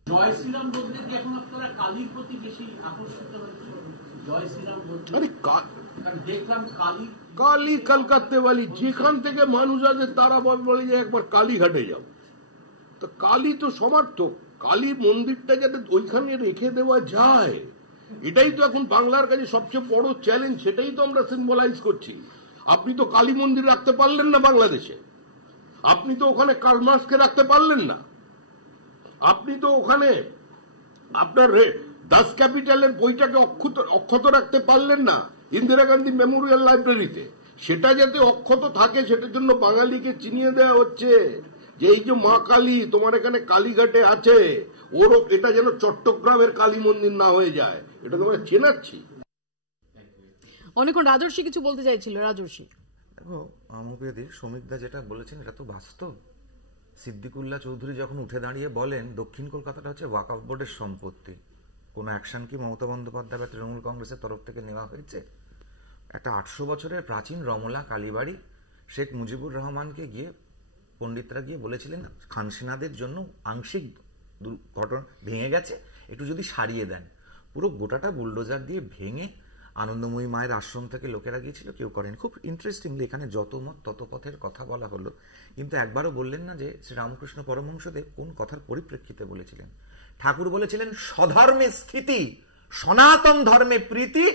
জয় শ্রীরাম বলতে কি এখন আপনারা কালীর প্রতি বেশি আকর্ষিত হয়েছে? জয় শ্রীরাম বলতে দেখলাম কালী কলকাতা वाली যেখান থেকে মানুষ আছে তারা বলে যে একবার কালীঘাটে যাও, তো কালী তো সমর্থক, কালী মন্দিরটা যাতে ওইখানে রেখে দেওয়া যায়, এটাই তো এখন বাংলার কাছে সবচেয়ে বড় চ্যালেঞ্জ, সেটাই তো আমরা সিম্বলাইজ করছি। আপনি তো কালী মন্দির রাখতে পারলেন না বাংলাদেশে, আপনি তো ওখানে কার্ল মার্ক্সকে রাখতে পারলেন না, আপনি তো ওখানে আপনার 10 ক্যাপিটালের বইটাকে অক্ষত রাখতে পারলেন না ইন্দিরা গান্ধী মেমোরিয়াল লাইব্রেরিতে। সেটা যাতে অক্ষত থাকে সেটার জন্য বাঙালিকে চিনিয়ে দেওয়া হচ্ছে যে এই যে মা কালী তোমার এখানে কালীঘাটে আছে, ওর এটা যেন চট্টগ্রামের কালী মন্দির না হয়ে যায়, এটা তোমরা চেনাচ্ছি। অনেকক্ষণ রাজর্ষি কিছু বলতে চাইছিল। রাজর্ষি দেখো আমপ্রিয়দি, শ্রমিকদা যেটা বলেছেন এটা তো বাস্তব। সিদ্দিকুল্লাহ চৌধুরী যখন উঠে দাঁড়িয়ে বলেন দক্ষিণ কলকাতাটা হচ্ছে ওয়াকফ বোর্ডের সম্পত্তি, কোন অ্যাকশন কি মমতা বন্দ্যোপাধ্যায় বা তৃণমূল কংগ্রেসের তরফ থেকে নেওয়া হয়েছে? একটা 800 বছরের প্রাচীন রমলা কালীবাড়ি, শেখ মুজিবুর রহমানকে গিয়ে পণ্ডিতরা গিয়ে বলেছিলেন খানসেনাদের জন্য আংশিক ঘটনা ভেঙে গেছে, একটু যদি সারিয়ে দেন। পুরো গোটাটা বুলডোজার দিয়ে ভেঙে আনন্দময়ী মায়ের আশ্রম থেকে লোকেরা গিয়েছিল, কেউ করেন। খুব ইন্টারেস্টিংলি এখানে যত মত তত পথের কথা বলা হলো, কিন্তু একবারও বললেন না যে শ্রী রামকৃষ্ণ পরমহংসদেব কোন কথার পরিপ্রেক্ষিতে বলেছিলেন। ঠাকুর বলেছিলেন স্বধর্মে স্থিতি, সনাতন ধর্মে প্রীতি,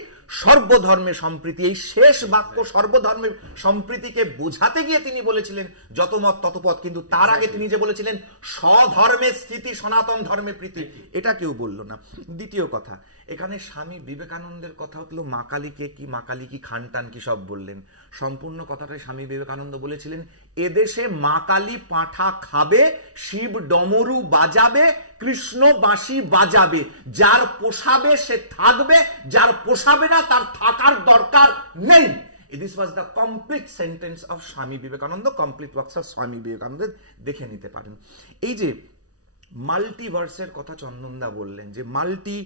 সর্বধর্মে সম্প্রীতি। এই শেষ বাক্য সর্বধর্মের সম্প্রীতিকে বোঝাতে গিয়ে তিনি বলেছিলেন যত মত তত পথ, কিন্তু তার আগে তিনি যে বলেছিলেন স্বধর্মে স্থিতি, সনাতন ধর্মে প্রীতি, এটা কেউ বলল না। দ্বিতীয় কথা, এখানে স্বামী বিবেকানন্দের কথা হলো মা কালীকে কি, মা কালী কি, খানটান কি সব বললেন। সম্পূর্ণ কথাটাই স্বামী বিবেকানন্দ বলেছিলেন এদেশে মা কালী পাঁঠা খাবে, শিব ডমরু বাজাবে, কৃষ্ণ বাঁশি বাজাবে, যার পোষাবে সে থাকবে, যার পোষাবে না তার থাকার দরকার নেই। This was the complete sentence of Swami Vivekananda, complete works of Swami Vivekananda, দেখে নিতে পারেন। এই যে মাল্টিভার্সের কথা চন্দনদা বললেন, যে মাল্টি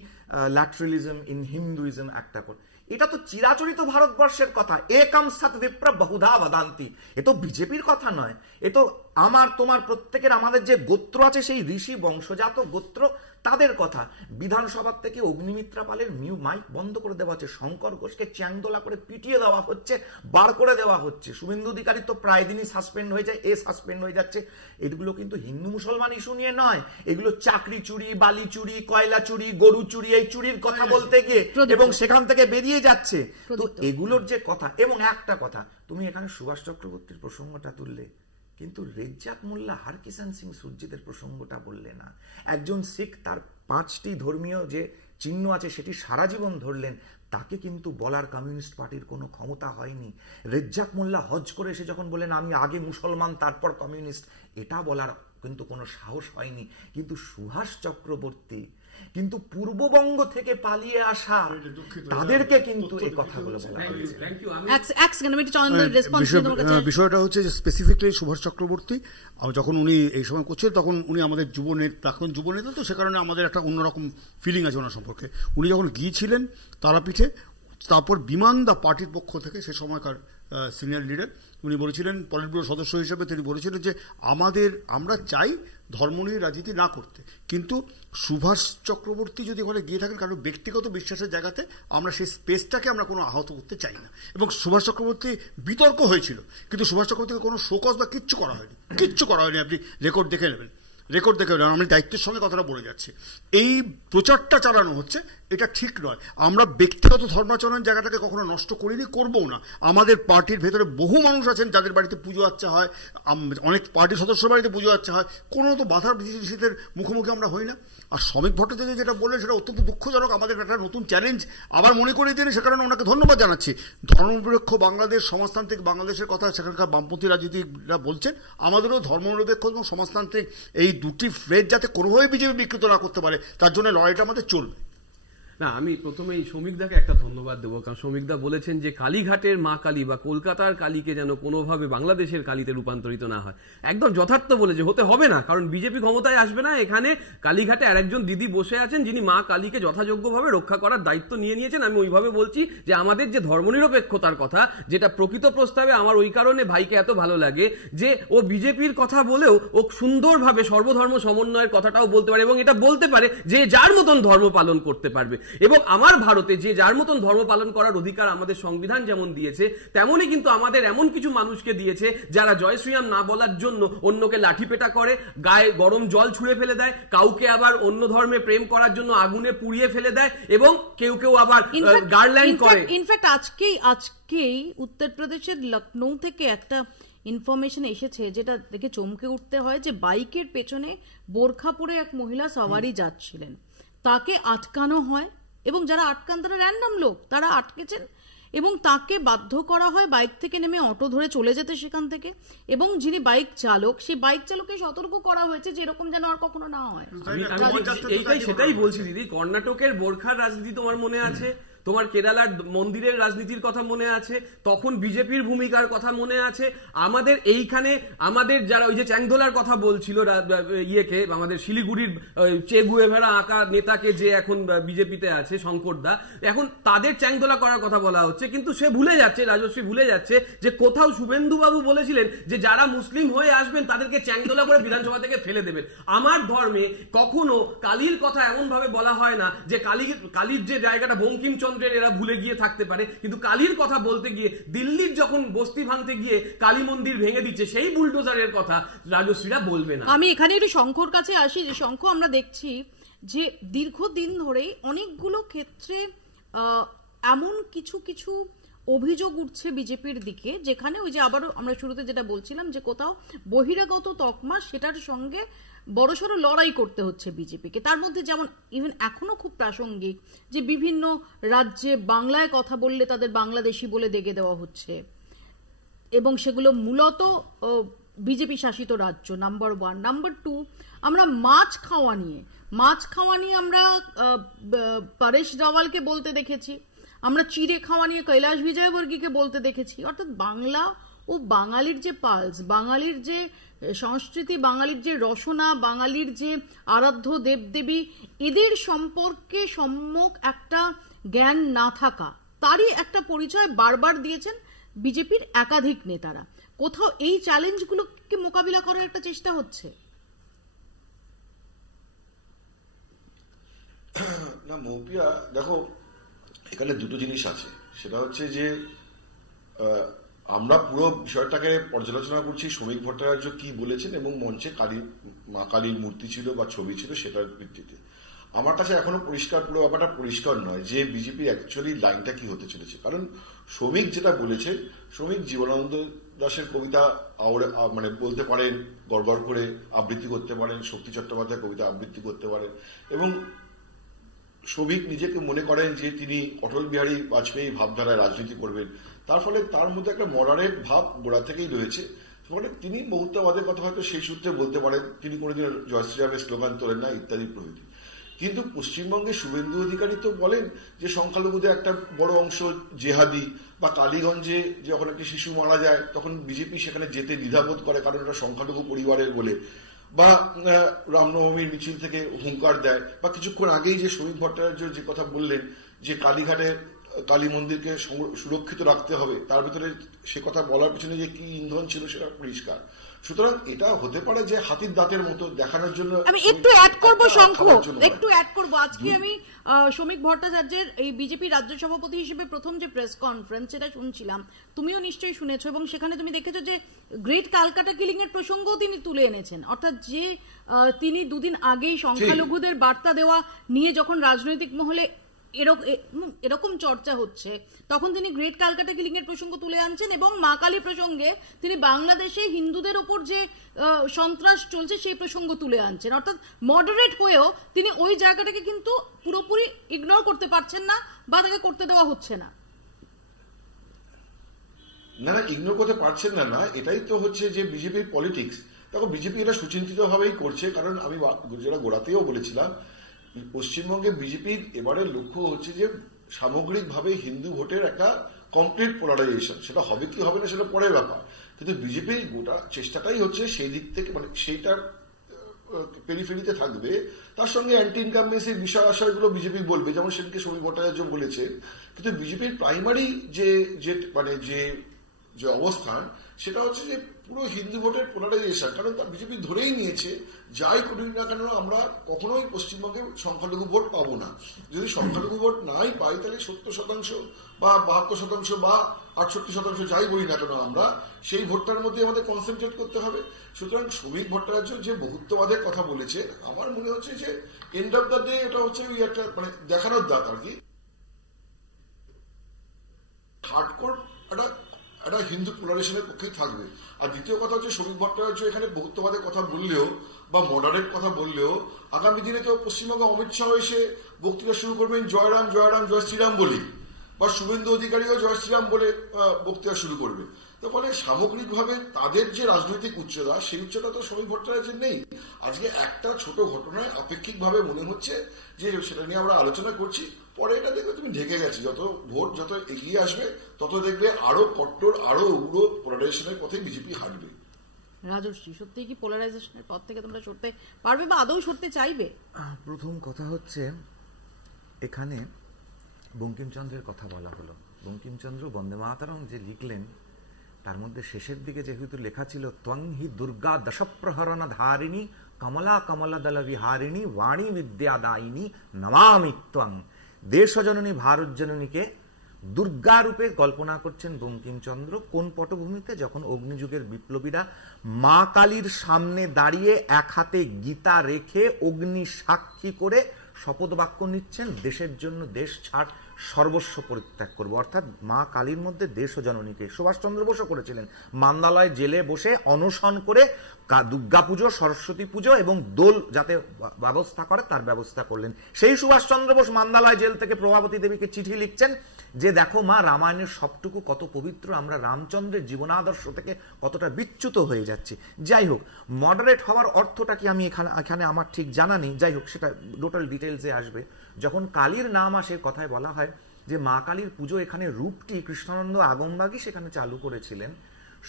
ল্যাটারালিজম ইন হিন্দুইজম একটা করে, এটা তো চিরাচরিত ভারতবর্ষের কথা। একম সৎ বিপ্র বহুধা বদান্তি, এ তো বিজেপির কথা নয়, এ তো আমার তোমার প্রত্যেকের, আমাদের যে গোত্র আছে সেই ঋষি বংশজাত গোত্র, তাদের কথা। বিধানসভার থেকে অগ্নিমিত্রা পালের মাইক বন্ধ করে দেওয়া হচ্ছে, শঙ্কর ঘোষকে চ্যাংদোলা করে পিটিয়ে দেওয়া হচ্ছে, বার করে দেওয়া হচ্ছে, শুভেন্দু অধিকারী তো প্রায় দিনই সাসপেন্ড হয়ে যায়, সাসপেন্ড হয়ে যাচ্ছে। এগুলো কিন্তু হিন্দু মুসলমান ইস্যু নিয়ে নয়, এগুলো চাকরি চুরি, বালি চুরি, কয়লা চুরি, গরু চুরি, এই চুরির কথা বলতে গিয়ে এবং সেখান থেকে বেরিয়ে যাচ্ছে। তো এগুলোর যে কথা, এবং একটা কথা, তুমি এখানে সুভাষ চক্রবর্তীর প্রসঙ্গটা তুললে, কিন্তু রেজ্জাক মোল্লা, হরকিষাণ সিং সুরজিতের প্রসঙ্গটা বললে না। একজন শিখ তার 5টি ধর্মীয় যে চিহ্ন আছে সেটি সারা জীবন ধরলেন, তাকে কিন্তু বলার কমিউনিস্ট পার্টির কোনো ক্ষমতা হয়নি। রেজ্জাক মোল্লা হজ করে এসে যখন বললেন আমি আগে মুসলমান তারপর কমিউনিস্ট, এটা বলার কিন্তু কোনো সাহস হয়নি। কিন্তু সুভাষ চক্রবর্তী কিন্তু পূর্ববঙ্গ থেকে পালিয়ে আসা তাদেরকে কিন্তু এই কথাগুলো বলা হয়েছে। বিষয়টা হচ্ছে যে স্পেসিফিকলি সুভাষ চক্রবর্তী যখন উনি এই সময় করছেন, তখন উনি আমাদের প্রাক্তন যুব নেতা, তো সে কারণে আমাদের একটা অন্যরকম ফিলিং আছে ওনার সম্পর্কে। উনি যখন গিয়েছিলেন তারাপীঠে, তারপর বিমান দা পার্টির পক্ষ থেকে সে সময়কার সিনিয়র লিডার উনি বলেছিলেন, পলিট ব্যুরোর সদস্য হিসেবে তিনি বলেছিলেন যে আমরা চাই ধর্ম নিয়ে রাজনীতি না করতে, কিন্তু সুভাষ চক্রবর্তী যদি ওখানে গিয়ে থাকেন কারণ ব্যক্তিগত বিশ্বাসের জায়গাতে আমরা সেই স্পেসটাকে আমরা কোনো আহত করতে চাই না। এবং সুভাষ চক্রবর্তী বিতর্ক হয়েছিল, কিন্তু সুভাষ চক্রবর্তীকে কোনো শোকজ বা কিচ্ছু করা হয়নি। আপনি রেকর্ড দেখে নেবেন, আমি দায়িত্বের সঙ্গে কথাটা বলে যাচ্ছি। এই প্রচারটা চালানো হচ্ছে, এটা ঠিক নয়। আমরা ব্যক্তিগত ধর্মাচরণের জায়গাটাকে কখনো নষ্ট করিনি, করবও না। আমাদের পার্টির ভেতরে বহু মানুষ আছেন যাদের বাড়িতে পুজো আচ্ছা হয়, অনেক পার্টির সদস্যের বাড়িতে পুজো আচ্ছা হয়, কোনো তো বাধার বিধিনিষেধের মুখোমুখি আমরা হই না। আর শ্রমিক ভট্টাচার্য যেটা বললেন সেটা অত্যন্ত দুঃখজনক, আমাদের একটা নতুন চ্যালেঞ্জ আবার মনে করে দিলেন, সে কারণে ওনাকে ধন্যবাদ জানাচ্ছি। ধর্মনিরপেক্ষ বাংলাদেশ, সমাজতান্ত্রিক বাংলাদেশের কথা সেখানকার বামপন্থী রাজনীতিরা বলছেন, আমাদেরও ধর্মনিরপেক্ষ এবং সমাজতান্ত্রিক এই দুটি ফ্রেজ যাতে কোনোভাবে বিজেপি বিকৃত না করতে পারে, তার জন্য লড়াইটা আমাদের চলবে। না, আমি প্রথমেই শ্রমিকদাকে একটা ধন্যবাদ দেবো, কারণ শ্রমিকদা বলেছেন যে কালীঘাটের মা কালী বা কলকাতার কালীকে যেন কোনোভাবে বাংলাদেশের কালীতে রূপান্তরিত না হয়। একদম যথার্থ বলেছে, হতে হবে না, কারণ বিজেপি ক্ষমতায় আসবে না। এখানে কালীঘাটে আরেকজন দিদি বসে আছেন যিনি মা কালীকে যথাযোগ্যভাবে রক্ষা করার দায়িত্ব নিয়ে নিয়েছেন। আমি ওইভাবে বলছি যে আমাদের যে ধর্মনিরপেক্ষতার কথা, যেটা প্রকৃত প্রস্তাবে আমার ওই কারণে ভাইকে এত ভালো লাগে যে ও বিজেপির কথা বলেও ও সুন্দরভাবে সর্বধর্ম সমন্বয়ের কথাটাও বলতে পারে, এবং এটা বলতে পারে যে যার মতন ধর্ম পালন করতে পারবে। এবং আমার ভারতে যে যার মতন ধর্ম পালন করার অধিকার আমাদের সংবিধান যেমন দিয়েছে, তেমনই কিন্তু আমাদের এমন কিছু মানুষকে দিয়েছে যারা জয় শ্রীরাম না বলার জন্য অন্যকে লাঠিপেটা করে, গায়ে গরম জল ছুঁড়ে ফেলে দেয়, কাউকে আবার অন্য ধর্মে প্রেম করার জন্য আগুনে পুড়িয়ে ফেলে দেয়, এবং কেউ কেউ আবার গার্ল্যান্ড করে। ইনফ্যাক্ট আজকেই উত্তরপ্রদেশের লখনৌ থেকে একটা ইনফরমেশন এসেছে যেটা দেখে চমকে উঠতে হয়, যে বাইকের পেছনে বোরখা পরে এক মহিলা সওয়ারি যাচ্ছিলেন, তাকে আটকানো হয়, এবং যারা আটকান তারা র্যান্ডম লোক, তারা আটকেছেন এবং তাকে বাধ্য করা হয় বাইক থেকে নেমে অটো ধরে চলে যেতে সেখান থেকে। এবং যিনি বাইক চালক, সেই বাইক চালককে সতর্ক করা হয়েছে যে এরকম যেন আর কখনো না হয়। সেটাই বলছি দিদি, কর্ণাটকের বোরখার রাজনীতি তোমার মনে আছে, তোমার কেরালার মন্দিরের রাজনীতির কথা মনে আছে, তখন বিজেপির ভূমিকার কথা মনে আছে। আমাদের এইখানে আমাদের যারা ওই যে চ্যাংদোলার কথা বলছিল ইয়েকে, আমাদের শিলিগুড়ির চে গুয়েভারা আঁকা নেতাকে যে এখন বিজেপিতে আছে শঙ্করদা, এখন তাদের চ্যাংদোলা করার কথা বলা হচ্ছে, কিন্তু সে ভুলে যাচ্ছে, রাজশ্রী ভুলে যাচ্ছে যে কোথাও শুভেন্দু বাবু বলেছিলেন যে যারা মুসলিম হয়ে আসবেন তাদেরকে চ্যাংদোলা করে বিধানসভা থেকে ফেলে দেবেন। আমার ধর্মে কখনো কালীর কথা এমন ভাবে বলা হয় না যে কালীর যে জায়গাটা বঙ্কিমচন্দ্র এরা ভুলে গিয়ে থাকতে পারে, কিন্তু কালীর কথা বলতে গিয়ে দিল্লির যখন বস্তি ভাঙতে গিয়ে কালী মন্দির ভেঙে দিচ্ছে, সেই বুলডোজারের কথা রাজশ্রীরা বলবে না। আমি এখানে একটু শঙ্কর কাছে আসি, যে শঙ্খ আমরা দেখছি যে দীর্ঘদিন ধরেই অনেকগুলো ক্ষেত্রে এমন কিছু অভিযোগ উঠছে বিজেপির দিকে, যেখানে ওই যে আবারও আমরা শুরুতে যেটা বলছিলাম যে কোথাও বহিরাগত তকমা, সেটার সঙ্গে বড়সড় লড়াই করতে হচ্ছে বিজেপিকে। তার মধ্যে যেমন ইভেন এখনো খুব প্রাসঙ্গিক যে বিভিন্ন রাজ্যে বাংলায় কথা বললে তাদের বাংলাদেশি বলে দেগে দেওয়া হচ্ছে, এবং সেগুলো মূলত বিজেপি শাসিত রাজ্য। নাম্বার 1। নাম্বার 2, আমরা মাছ খাওয়া নিয়ে আমরা পরেশ রাওয়ালকে বলতে দেখেছি, আমরা চিড়ে খাওয়া নিয়ে কৈলাস বিজয়বর্গীকে বলতে দেখেছি। অর্থাৎ বাংলা ও বাঙালির যে পালস, বাঙালির যে সংস্কৃতি, বাঙালির যে রসনা, বাঙালির যে আরাধ্য দেবদেবী, এদের সম্পর্কে সম্যক একটা জ্ঞান না থাকা, তারই একটা পরিচয় বারবার দিয়েছেন বিজেপির একাধিক নেতারা। কোথাও এই চ্যালেঞ্জগুলোকে মোকাবিলা করার একটা চেষ্টা হচ্ছে। না মৌপিয়া, দেখো এখানে দুটো জিনিস আছে। সেটা হচ্ছে যে আমরা পুরো বিষয়টাকে পর্যালোচনা করছি শ্রমিক ভট্টাচার্য কি বলেছেন এবং মঞ্চে মা কালীর মূর্তি ছিল বা ছবি ছিল সেটার ভিত্তিতে। আমার কাছে এখনো পরিষ্কার, পুরো ব্যাপারটা পরিষ্কার নয় যে বিজেপি অ্যাকচুয়ালি লাইনটা কি হতে চলেছে। কারণ শ্রমিক যেটা বলেছেন, শ্রমিক জীবনানন্দ দাশের কবিতা মানে বলতে পারেন, গড়গড় করে আবৃত্তি করতে পারেন, শক্তি চট্টোপাধ্যায়ের কবিতা আবৃত্তি করতে পারেন, এবং শ্রমিক নিজেকে মনে করেন যে তিনি অটল বিহারী বাজপেয়ী ভাবধারায় রাজনীতি করবেন। তার ফলে তার মধ্যে একটা মডারেট ভাব গোড়া থেকেই রয়েছে। ফলে তিনি বহুত্ববাদের কথা হয়তো সেই সূত্রে বলতে পারেন, তিনি কোনোদিন জয় শ্রীরামের স্লোগান তোলেন না ইত্যাদি প্রভৃতি। কিন্তু পশ্চিমবঙ্গে শুভেন্দু অধিকারী তো বলেন যে সংখ্যালঘুদের একটা বড় অংশ জেহাদি, বা কালীগঞ্জে যখন একটি শিশু মারা যায় তখন বিজেপি সেখানে যেতে দ্বিধাবোধ করে কারণ এটা সংখ্যালঘু পরিবারের বলে, বা রামনবমীর মিছিল থেকে হুঙ্কার দেয়, বা কিছুক্ষণ আগেই যে শ্রমিক ভট্টাচার্য যে কথা বললেন যে কালীঘাটে কালী মন্দিরকে সুরক্ষিত রাখতে হবে, তার ভিতরে সে কথা বলার পিছনে যে কি ইন্ধন ছিল সেটা পরিষ্কার। সুতরাং এটা হতে পারে যে হাতির দাঁতের মতো দেখানোর জন্য। আমি একটু অ্যাড করবো শঙ্খ, একটু অ্যাড করবো। আজকে আমি শ্রমিক ভট্টাচার্যের এই বিজেপি রাজ্য সভাপতি হিসেবে প্রথম যে প্রেস কনফারেন্স সেটা শুনছিলাম, তুমিও নিশ্চয়ই শুনেছো, এবং সেখানে তুমি দেখেছো যে গ্রেট ক্যালকাটা কিলিং এর প্রসঙ্গও তিনি তুলে এনেছেন। অর্থাৎ যে তিনি দুদিন আগেই সংখ্যালঘুদের বার্তা দেওয়া নিয়ে যখন রাজনৈতিক মহলে এরকম চর্চা হচ্ছে, তখন তিনি গ্রেট ক্যালকাটা কিলিং এর প্রসঙ্গ তুলে আনছেন, এবং মা কালী প্রসঙ্গে তিনি বাংলাদেশে হিন্দুদের ওপর যে সন্ত্রাস চলছে সেই প্রসঙ্গ তুলে আনছেন। অর্থাৎ মডারেট হয়েও তিনি ওই জায়গাটাকে কিন্তু পুরোপুরি ইগনোর করতে পারছেন না, বা তাকে করতে দেওয়া হচ্ছে না। না, ইগনোর করতে পারছেন না, এটাই তো হচ্ছে যে বিজেপির পলিটিক্স। দেখো বিজেপি এটা সুচিন্তিত ভাবেই করছে, কারণ আমি যেটা গোড়াতেও বলেছিলাম, পশ্চিমবঙ্গে বিজেপির এবারের লক্ষ্য হচ্ছে যে সামগ্রিকভাবে হিন্দু ভোটের একটা কমপ্লিট পোলারাইজেশন। সেটা হবে কি হবে না সেটা পরের ব্যাপার, কিন্তু বিজেপির গোটা চেষ্টাটাই হচ্ছে সেই দিক থেকে, মানে সেইটার পেরিফেরিতে থাকবে। তার সঙ্গে অ্যান্টি ইনকামবেন্সির বিষয় আশয়গুলো বিজেপি বলবে, যেমন সেদিনকে শ্রমিক ভট্টাচার্য বলেছে। কিন্তু বিজেপির প্রাইমারি যে মানে যে অবস্থান সেটা হচ্ছে যে পুরো হিন্দু ভোটের পোলারাইজেশন। কারণ তার বিজেপি ধরেই নিয়েছে যাই করি না কেন আমরা কখনোই পশ্চিমবঙ্গে সংখ্যালঘু ভোট পাবো না। যদি সংখ্যালঘু ভোট নাই পাই তাহলে 70% বা 72% বা 68% যাই বলি না কেন আমরা সেই ভোটটার মধ্যে আমাদের কনসেন্ট্রেট করতে হবে। সুতরাং শ্রমিক ভট্টাচার্য যে বহুত্ববাদের কথা বলেছে, আমার মনে হচ্ছে যে এন্ড অফ দ্য ডে এটা হচ্ছে ওই একটা মানে দেখানোর দাঁত আর কি, হার্ডকোর একটা হিন্দু পোলারাইজেশনের পক্ষেই থাকবে। আর দ্বিতীয় কথা হচ্ছে শ্রমিক ভট্টাচার্য এখানে বহুত্ববাদের কথা বললেও বা মডারেট কথা বললেও আগামী দিনে তো পশ্চিমবঙ্গে অমিত শাহ এসে বক্তৃতা শুরু করবেন জয় রাম জয় রাম জয় শ্রীরাম বলে, বা শুভেন্দু অধিকারীও জয় শ্রীরাম বলে বক্তৃতা শুরু করবে। তো ফলে সামগ্রিকভাবে তাদের যে রাজনৈতিক উচ্চতা সেই উচ্চতা তো শ্রমিক ভট্টাচার্যের নেই। আজকে একটা ছোট ঘটনায় আপেক্ষিকভাবে মনে হচ্ছে যে সেটা নিয়ে আমরা আলোচনা করছি, পরে এটা দেখবে তুমি ঢেকে গেছে। যত ভোট যত এগিয়ে আসবে তত দেখবে আরো কট্টর আরো উগ্র পোলারাইজেশনের পথে বিজেপি হাঁটবে। রাজশ্রী, সত্যি কি পোলারাইজেশনের পথ থেকে তোমরা সরতে পারবে বা আদৌ সরতে চাইবে? প্রথম কথা হচ্ছে এখানে বঙ্কিমচন্দ্রের কথা বলা হলো। বঙ্কিমচন্দ্র বন্দে মাতরম যে লিখলেন তার মধ্যে শেষের দিকে যেহেতু লেখা ছিল ত্বং হি দুর্গা দশপ্রহরণ ধারিণী কমলা কমলা দল বিহারিণী বাণী বিদ্যাদায়িনী নমামি ত্বং। দেশজননী ভারত জননীকে দুর্গা রূপে কল্পনা করছেন বঙ্কিমচন্দ্র। কোন পটভূমিতে? যখন অগ্নিযুগের বিপ্লবীরা মা কালীর সামনে দাঁড়িয়ে এক হাতে গীতা রেখে অগ্নি সাক্ষী করে শপথ বাক্য নিচ্ছেন, দেশের জন্য দেশ ছাড় সর্বস্ব পরিত্যাগ করবো। অর্থাৎ মা কালীর মধ্যে দেশ ও জননীকে সুভাষচন্দ্র বসু করেছিলেন। মান্দালয় জেলে বসে অনশন করে দুর্গা পুজো, সরস্বতী পুজো এবং দোল যাতে ব্যবস্থা করে তার ব্যবস্থা করলেন। সেই সুভাষচন্দ্র বোস মান্দালয় জেল থেকে প্রভাবতী দেবীকে চিঠি লিখছেন যে দেখো মা, রামায়ণের সবটুকু কত পবিত্র, আমরা রামচন্দ্রের জীবনাদর্শ থেকে কতটা বিচ্যুত হয়ে যাচ্ছি। যাই হোক, মডারেট হওয়ার অর্থটা কি আমি এখানে আমার ঠিক জানা নেই। যাই হোক, সেটা টোটাল ডিটেলসে আসবে। যখন কালীর নাম আসে, কথায় বলা হয় যে মা কালীর পুজো এখানে রূপটি কৃষ্ণানন্দ আগমবাগী সেখানে চালু করেছিলেন।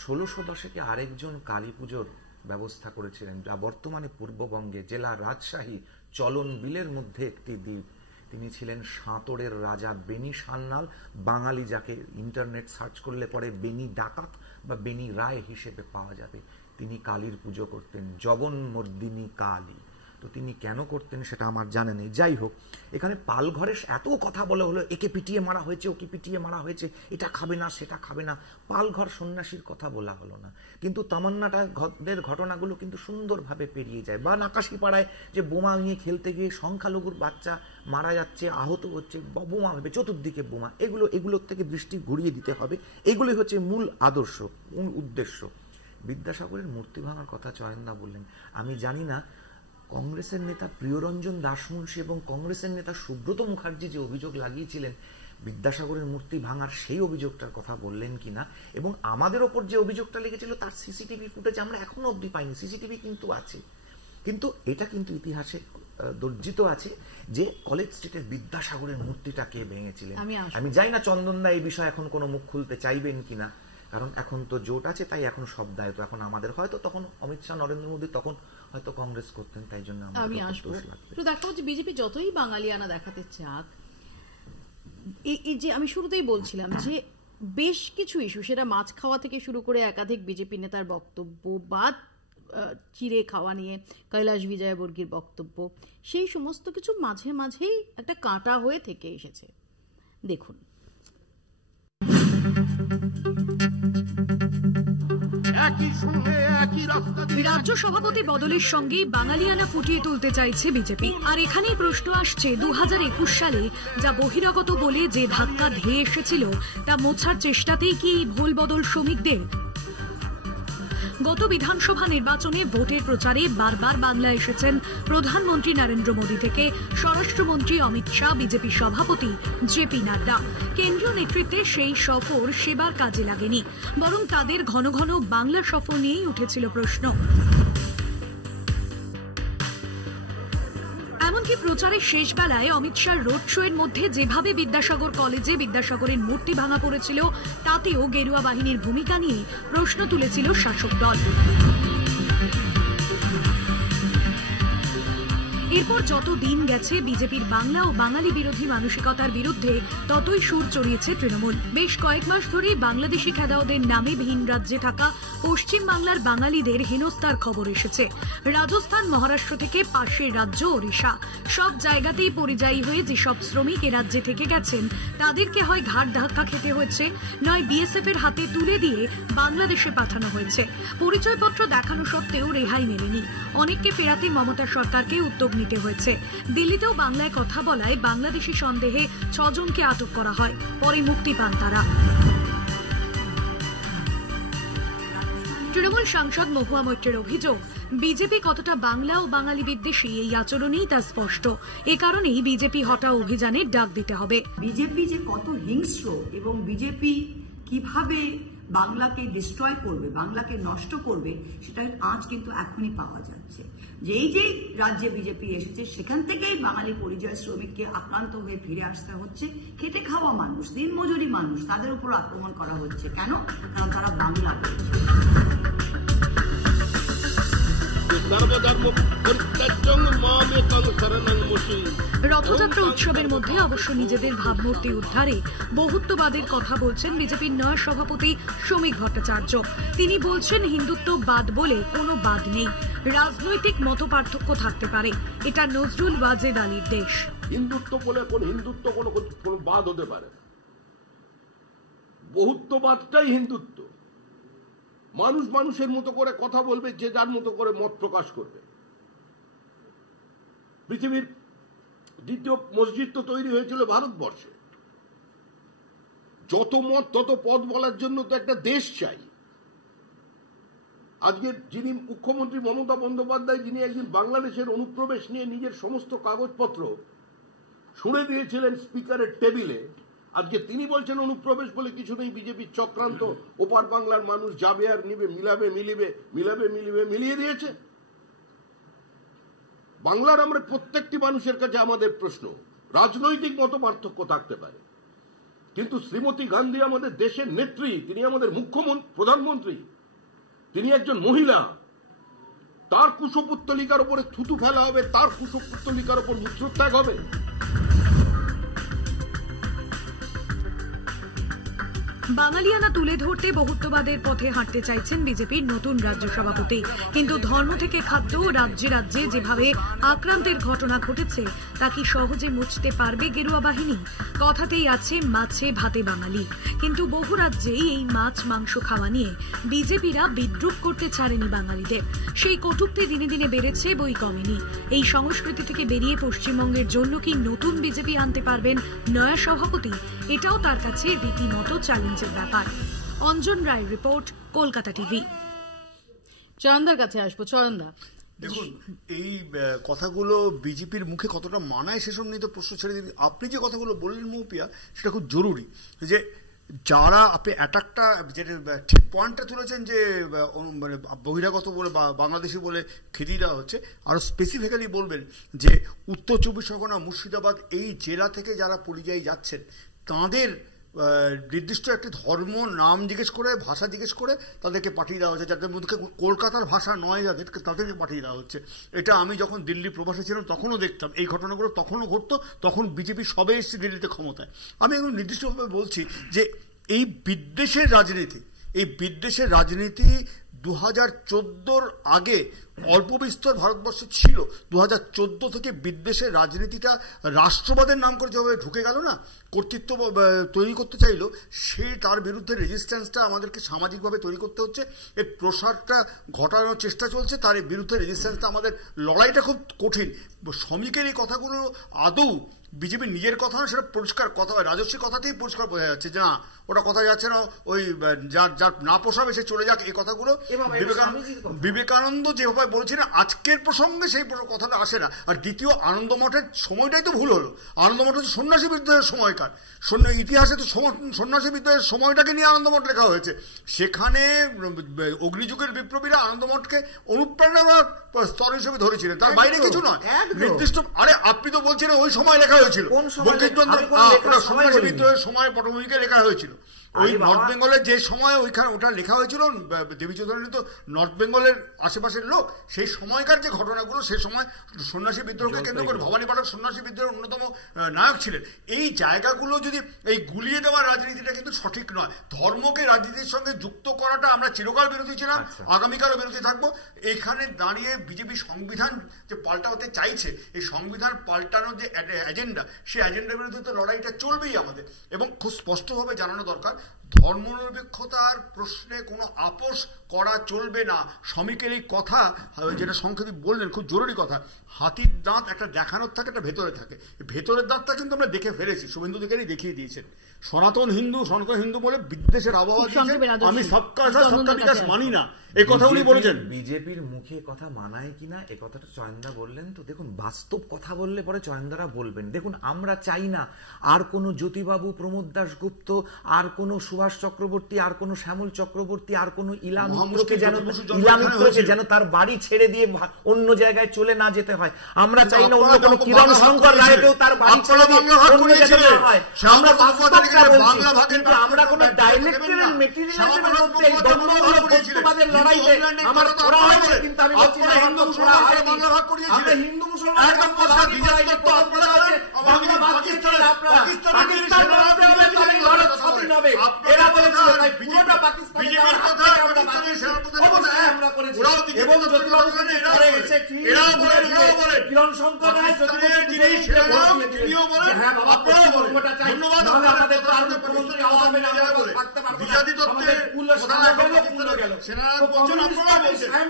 1600 দশকে আরেকজন কালী পুজোর ব্যবস্থা করেছিলেন, যা বর্তমানে পূর্ববঙ্গে জেলা রাজশাহী চলন বিলের মধ্যে একটি দ্বীপ। তিনি ছিলেন সাঁতরের রাজা বেনি সান্যাল। বাঙালি যাকে ইন্টারনেট সার্চ করলে পরে বেনি ডাকাত বা বেনি রায় হিসেবে পাওয়া যাবে। তিনি কালীর পুজো করতেন, জগন্মর্দিনী কালী। তো তিনি কেন করতেন সেটা আমার জানা নেই। যাই হোক, এখানে পালঘরে এত কথা বলা হলো, একে পিটিয়ে মারা হয়েছে, ওকে পিটিয়ে মারা হয়েছে, এটা খাবে না সেটা খাবে না, পালঘর সন্ন্যাসীর কথা বলা হলো না। কিন্তু তামান্নাটাদের ঘটনাগুলো কিন্তু সুন্দরভাবে পেরিয়ে যায়। বা নাকাশিপাড়ায় যে বোমা নিয়ে খেলতে গিয়ে সংখ্যালঘুর বাচ্চা মারা যাচ্ছে, আহত হচ্ছে, বোমা ভেবে চতুর্দিকে বোমা, এগুলোর থেকে দৃষ্টি ঘুরিয়ে দিতে হবে। এগুলোই হচ্ছে মূল আদর্শ, মূল উদ্দেশ্য। বিদ্যাসাগরের মূর্তি ভাঙার কথা চয়নদা বললেন, আমি জানি না কংগ্রেসের নেতা প্রিয়রঞ্জন দাসমুন্সী এবং কংগ্রেসের নেতা সুব্রত মুখার্জি যে অভিযোগ লাগিয়েছিলেন বিদ্যাসাগরের মূর্তি ভাঙার, সেই অভিযোগটার কথা বললেন কিনা, এবং আমাদের ওপর যে অভিযোগটা লেগেছিল তার সিসিটিভি ফুটেজ আমরা এখনো অবধি পাইনি। সিসিটিভি কিন্তু আছে, কিন্তু এটা কিন্তু ইতিহাসে দর্জিত আছে যে কলেজ স্ট্রিটের বিদ্যাসাগরের মূর্তিটা কে ভেঙেছিলেন। আমি জানি না চন্দনদা এই বিষয়ে এখন কোনো মুখ খুলতে চাইবেন কিনা, কারণ এখন তো জোট আছে, তাই এখন সব দায়িত্ব এখন আমাদের। হয়তো তখন অমিত শাহ, নরেন্দ্র মোদী তখন হয়তো কংগ্রেস করতেন, তাই জন্য আমি আসবো। তো দেখো যে বিজেপি যতই বাঙালিয়ানা দেখাতে চাক, এই যে আমি শুরুতেই বলছিলাম যে বেশ কিছু ইস্যু, সেটা মাছ খাওয়া থেকে শুরু করে একাধিক বিজেপি নেতার বক্তব্য বা চিড়ে খাওয়া নিয়ে কৈলাস বিজয়বর্গীর বক্তব্য, সেই সমস্ত কিছু মাঝে মাঝেই একটা কাঁটা হয়ে থেকে এসেছে। দেখুন, রাজ্য সভাপতি বদলের সঙ্গে বাঙালিয়ানা ফুটিয়ে তুলতে চাইছে বিজেপি। আর এখানেই প্রশ্ন আসছে, 2021 সালে যা বহিরাগত বলে যে ধাক্কা ধেয়ে এসেছিল তা মোছার চেষ্টাতেই কি ভোল বদল শ্রমিকদের? গত বিধানসভা নির্বাচনে ভোটের প্রচারে বারবার বাংলা এসেছেন প্রধানমন্ত্রী নরেন্দ্র মোদী থেকে স্বরাষ্ট্রমন্ত্রী অমিত শাহ, বিজেপি সভাপতি জেপি নাড্ডা। কেন্দ্রীয় নেতৃত্বে সেই সফর সেবার কাজে লাগেনি, বরং তাদের ঘন ঘন বাংলা সফর নিয়েই উঠেছিল প্রশ্ন। এমনকি প্রচারের শেষ বেলায় অমিত শাহ রোড শো এর মধ্যে যেভাবে বিদ্যাসাগর কলেজে বিদ্যাসাগরের মূর্তি ভাঙা পড়েছিল, তাতেও গেরুয়া বাহিনীর ভূমিকা নিয়ে প্রশ্ন তুলেছিল শাসক দল। এরপর যত দিন গেছে বিজেপির বাংলা ও বাঙালি বিরোধী মানসিকতার বিরুদ্ধে ততই সুর চড়িয়েছে তৃণমূল। বেশ কয়েক মাস ধরে বাংলাদেশি খেদাওদের নামে ভিন রাজ্যে থাকা পশ্চিম বাংলার বাঙালিদের হেনস্থার খবর এসেছে। রাজস্থান, মহারাষ্ট্র থেকে পাশের রাজ্য ওড়িশা, সব জায়গাতেই পরিযায়ী হয়ে যেসব শ্রমিক এ রাজ্যে থেকে গেছেন তাদেরকে হয় ঘাট ধাক্কা খেতে হয়েছে, নয় বিএসএফ এর হাতে তুলে দিয়ে বাংলাদেশে পাঠানো হয়েছে। পরিচয়পত্র দেখানো সত্ত্বেও রেহাই মেলেনি। অনেককে ফেরাতে মমতা সরকারকে উদ্যোগ নিতে হয়েছে। দিল্লিতেও বাংলায় কথা বলায় বাংলাদেশি সন্দেহে 6 জনকে আটক করা হয়, পরে মুক্তি পান তারা। তৃণমূল সাংসদ মহুয়া মৈত্রের অভিযোগ, বিজেপি কতটা বাংলা ও বাঙালি বিদ্বেষী এই আচরণেই তা স্পষ্ট। এ কারণেই বিজেপি হটাও অভিযানের ডাক দিতে হবে। বিজেপি যে কত হিংস্র এবং বিজেপি কিভাবে বাংলাকে ডিস্ট্রয় করবে, বাংলাকে নষ্ট করবে, সেটার আঁচ কিন্তু এখনই পাওয়া যাচ্ছে। যেই রাজ্যে বিজেপি এসেছে সেখান থেকেই বাঙালি পরিযায়ী শ্রমিককে আক্রান্ত হয়ে ফিরে আসতে হচ্ছে। খেটে খাওয়া মানুষ, দিনমজুরি মানুষ, তাদের উপর আক্রমণ করা হচ্ছে। কেন? কারণ তারা বাংলা বলছে। রথযাত্রা উৎসবের মধ্যে অবশ্য নিজেদের ভাবমূর্তি উদ্ধারে বহুত্ববাদের কথা বলছেন বিজেপির নয়া সভাপতি শ্রমিক ভট্টাচার্য। তিনি বলছেন, হিন্দুত্ব বাদ বলে কোনো বাদ নেই, রাজনৈতিক মতপার্থক্য থাকতে পারে, এটা নজরুল ওয়াজেদ আলীর দেশ। হিন্দুত্ব বলে কোন হিন্দুত্ব কোনো বাদ হতে পারে না, বহুত্ববাদটাই হিন্দুত্ব। মানুষ মানুষের মতো করে কথা বলবে, যে যার মতো করে মত প্রকাশ করবে। পৃথিবীর দ্বিতীয় মসজিদ তো তৈরি হয়েছিল ভারতবর্ষে। যত মত তত পদ বলার জন্য তো একটা দেশ চাই। আজকে যিনি মুখ্যমন্ত্রী মমতা বন্দ্যোপাধ্যায়, যিনি একদিন বাংলাদেশের অনুপ্রবেশ নিয়ে নিজের সমস্ত কাগজপত্র শুনে দিয়েছিলেন স্পিকারের টেবিলে, আজকে তিনি বলছেন অনুপ্রবেশ বলে কিছু নেই, বিজেপির চক্রান্ত, ওপার বাংলার মানুষ যাবে আর নিবে, মিলাবে মিলিবে মিলিয়ে দিয়েছে। বাংলার আমরা প্রত্যেকটি মানুষের কাছে আমাদের প্রশ্ন, রাজনৈতিক মত পার্থক্য থাকতে পারে, কিন্তু শ্রীমতী গান্ধী আমাদের দেশের নেত্রী, তিনি আমাদের প্রধানমন্ত্রী, তিনি একজন মহিলা। তার কুশপুত্তলিকার উপরে থুতু ফেলা হবে, তার কুশপুত্তলিকার উপর মূত্রত্যাগ হবে। বাঙালিয়ানা তুলে ধরতে বহুত্ববাদের পথে হাঁটতে চাইছেন বিজেপির নতুন রাজ্য সভাপতি, কিন্তু ধর্ম থেকে খাদ্য রাজ্যে রাজ্যে যেভাবে আক্রান্তের ঘটনা ঘটেছে তা কি সহজে মুছতে পারবে গেরুয়া বাহিনী? কথাতেই আছে মাছে ভাতে বাঙালি, কিন্তু বহু রাজ্যেই এই মাছ মাংস খাওয়া নিয়ে বিজেপিরা বিদ্রুপ করতে ছাড়েনি বাঙালিদের। সেই কটূক্তি দিনে দিনে বেড়েছে, বই কমেনি। এই সংস্কৃতি থেকে বেরিয়ে পশ্চিমবঙ্গের জন্য কি নতুন বিজেপি আনতে পারবেন নয়া সভাপতি? এটাও তার কাছে রীতিমতো চ্যালেঞ্জের ব্যাপার। অঞ্জন রায় রিপোর্ট, কলকাতা টিভি। চয়নদার কাছে আসবো। চয়নদা, দেখুন, এই কথাগুলো বিজেপির মুখে কতটা মানায় সেসব নিয়ে তো প্রশ্ন ছেড়ে দিন। আপনি যে কথাগুলো বললেন মৌপিয়া, সেটা খুব জরুরি। যে যারা আপনি অ্যাটাকটা যেটা ঠিক পয়েন্টটা তুলেছেন যে মানে বহিরাগত বলে বা বাংলাদেশি বলে খেদিয়ে দেওয়া হচ্ছে, আরও স্পেসিফিক্যালি বলবেন যে উত্তর চব্বিশ পরগনা, মুর্শিদাবাদ এই জেলা থেকে যারা পরিযায়ী যাচ্ছেন তাদের নির্দিষ্ট একটি ধর্ম নাম জিজ্ঞেস করে, ভাষা জিজ্ঞেস করে তাদেরকে পাঠিয়ে দেওয়া হচ্ছে, যাদের মধ্যে কলকাতার ভাষা নয় তাদেরকে পাঠিয়ে দেওয়া হচ্ছে। এটা আমি যখন দিল্লি প্রবাসে ছিলাম তখনও দেখতাম, এই ঘটনাগুলো তখনও ঘটতো, তখন বিজেপি সবে এসেছে দিল্লিতে ক্ষমতায়। আমি এখন নির্দিষ্টভাবে বলছি যে এই বিদ্বেষের রাজনীতি 2014 আগে অল্প বিস্তর ভারতবর্ষে ছিল। 2014 থেকে বিদ্বেষের রাজনীতিটা রাষ্ট্রবাদের নাম করে যেভাবে ঢুকে গেল না, কর্তৃত্ব তৈরি করতে চাইলো, সেই তার বিরুদ্ধে রেজিস্ট্যান্সটা আমাদেরকে সামাজিকভাবে তৈরি করতে হচ্ছে। এর প্রসারটা ঘটানোর চেষ্টা চলছে, তার বিরুদ্ধে রেজিস্ট্যান্সটা আমাদের লড়াইটা খুব কঠিন। শ্রমিকের এই কথাগুলো আদৌ বিজেপি নিজের কথা না, সেটা পরিষ্কার কথা, রাজস্বী কথাতেই পরিষ্কার বোঝা যাচ্ছে যে না, ওটা কথা যাচ্ছে না, ওই যার না পোষাবে সে চলে যাক, এই কথাগুলো বিবেকানন্দ যেভাবে বলছিলেন আজকের প্রসঙ্গে সেই কথাটা আসে না। আর দ্বিতীয়, আনন্দমঠের সময়টাই তো ভুল হলো। আনন্দমঠ হচ্ছে সন্ন্যাসী বিদ্রোহের সময়কার, ইতিহাসে তো সন্ন্যাসী বিদ্রোহের সময়টাকে নিয়ে আনন্দমঠ লেখা হয়েছে। সেখানে অগ্নিযুগের বিপ্লবীরা আনন্দমঠকে অনুপ্রেরণার স্তর হিসেবে ধরেছিলেন, তার বাইরে কিছু নয়। নির্দিষ্ট, আরে আপনি তো বলছেন ওই সময় লেখা হয়েছিল, সন্ন্যাসী বিদ্রোহের সময় পটভূমিকে লেখা হয়েছিল। ওই নর্থ বেঙ্গলের যে সময় ওইখানে ওটা লেখা হয়েছিল, দেবী চৌধুরী তো নর্থ বেঙ্গলের আশেপাশের লোক, সেই সময়কার যে ঘটনাগুলো, সেই সময় সন্ন্যাসী বিদ্রোহকে কেন্দ্র করে ভবানী পাঠক সন্ন্যাসী বিদ্রোহের অন্যতম নায়ক ছিলেন। এই জায়গাগুলো যদি এই গুলিয়ে দেওয়ার রাজনীতিটা কিন্তু সঠিক নয়। ধর্মকে রাজনীতির সঙ্গে যুক্ত করাটা আমরা চিরকাল বিরোধী ছিলাম, আগামীকালও বিরোধী থাকবো। এইখানে দাঁড়িয়ে বিজেপি সংবিধান যে পাল্টাতে চাইছে, এই সংবিধান পাল্টানোর যে এজেন্ডা, সেই এজেন্ডার বিরুদ্ধে তো লড়াইটা চলবেই আমাদের। এবং খুব স্পষ্টভাবে জানানো দরকার, ধর্মনিরপেক্ষতার প্রশ্নে কোনো আপোষ করা চলবে না। শ্রমিকের এই কথা যেটা সংক্ষেপে বললেন, খুব জরুরি কথা। হাতির দাঁত একটা দেখানোর থাকে, একটা ভেতরে থাকে। ভেতরের দাঁতটা কিন্তু আমরা দেখে ফেলেছি, শুভেন্দু অধিকারী দেখিয়ে দিয়েছেন। সনাতন হিন্দু বলে বিদ্বেষের আবহাওয়া দিয়েছেন। আমি সবকা বিকাশ মানি না, এই কথা উনি বলেছেন। বিজেপির মুখে কথা মানায় কিনা এ কথাটা চয়নদা বললেন। তো দেখুন, বাস্তব কথা বললে পরে চয়নদারা বলবেন। দেখুন, আমরা চাই না আর কোনো জ্যোতিবাবু, প্রমোদ দাশগুপ্ত, আর কোনো সুভাষ চক্রবর্তী, আর কোনো শ্যামল চক্রবর্তী, আর কোনো ইলামিত্রকে যেন তার বাড়ি ছেড়ে দিয়ে অন্য জায়গায় চলে না যেতে হয়। আমরা চাই না অন্য কোনো কিরণ শঙ্কর রায়কেও তার বাড়ি ছেড়ে দিয়ে অন্য জায়গায় না হয়। আমরা বাস্তবটা বলছি, কিন্তু আমরা কোনো ডাইলেক্টরিয়াল মেটেরিয়ালিজমের মধ্যে এই ধর্মমূলক বস্তুবাদের লড়াইতে আমার পড়া হয়েছে, কিন্তু আমি বলছি না হিন্দু মুসলমান আমরা হিন্দু মুসলমানের কথা দাবি করাই যে পরম্পরা আছে বাংলা পাকিস্তানের, আপনারা পাকিস্তান বলতে হবে তাহলে ভারত স্বাধীন হবে। এরা বলেছিল, তাই পুরোটা পাকিস্তানে যাওয়ার কথা আমরা অবশ্যই আমরা করেছি। এবং জ্যোতিবাবু পরে এসে ঠিক কিরণ শঙ্কর রায় জ্যোতিবাবু হ্যাঁ বাবা, পশ্চিমবঙ্গটা চাই, নাহলে আমাদের তো আর মুখ্যমন্ত্রী আওয়ামী না থাকতে পারবে না, আমাদের কুল সামনে গেল।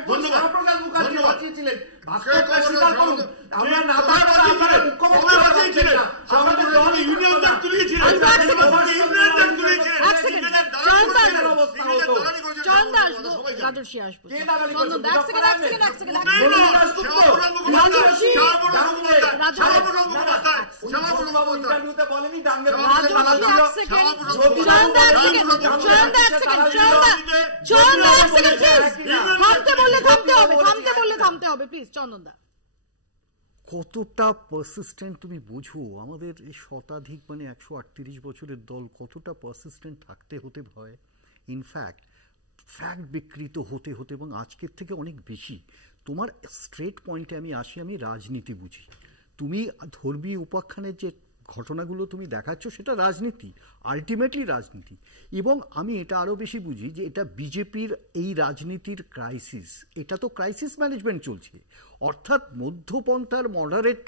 শ্যামাপ্রসাদ মুখার্জি বাঁচিয়েছিলেন, বাস্তবটা স্বীকার করুন। আমরা না থাকলে আপনারা মুখ্যমন্ত্রী বাঁচিয়েছিলেন, আমাদের দল ইউনিয়নদের তুলিয়েছিলেন, বলেনি থামতে হবে প্লিজ। চন্দনদা, কতটা পারসিস্টেন্ট তুমি বুঝো, আমাদের এই শতাধিক মানে 138 বছরের দল কতটা পারসিস্টেন্ট থাকতে হতে হয়। ইনফ্যাক্ট ফ্যাক্ট বিকৃত হতে হতে এবং আজকের থেকে অনেক বেশি। তোমার স্ট্রেট পয়েন্টে আমি আসি, আমি রাজনীতি বুঝি। তুমি ধর্মীয় উপাখ্যানের যে ঘটনাগুলো তুমি দেখাচ্ছ সেটা রাজনীতি, আলটিমেটলি রাজনীতি। এবং আমি এটা আরও বেশি বুঝি যে এটা বিজেপির এই রাজনীতির ক্রাইসিস, এটা তো ক্রাইসিস ম্যানেজমেন্ট চলছে। অর্থাৎ মধ্যপন্থার মডারেট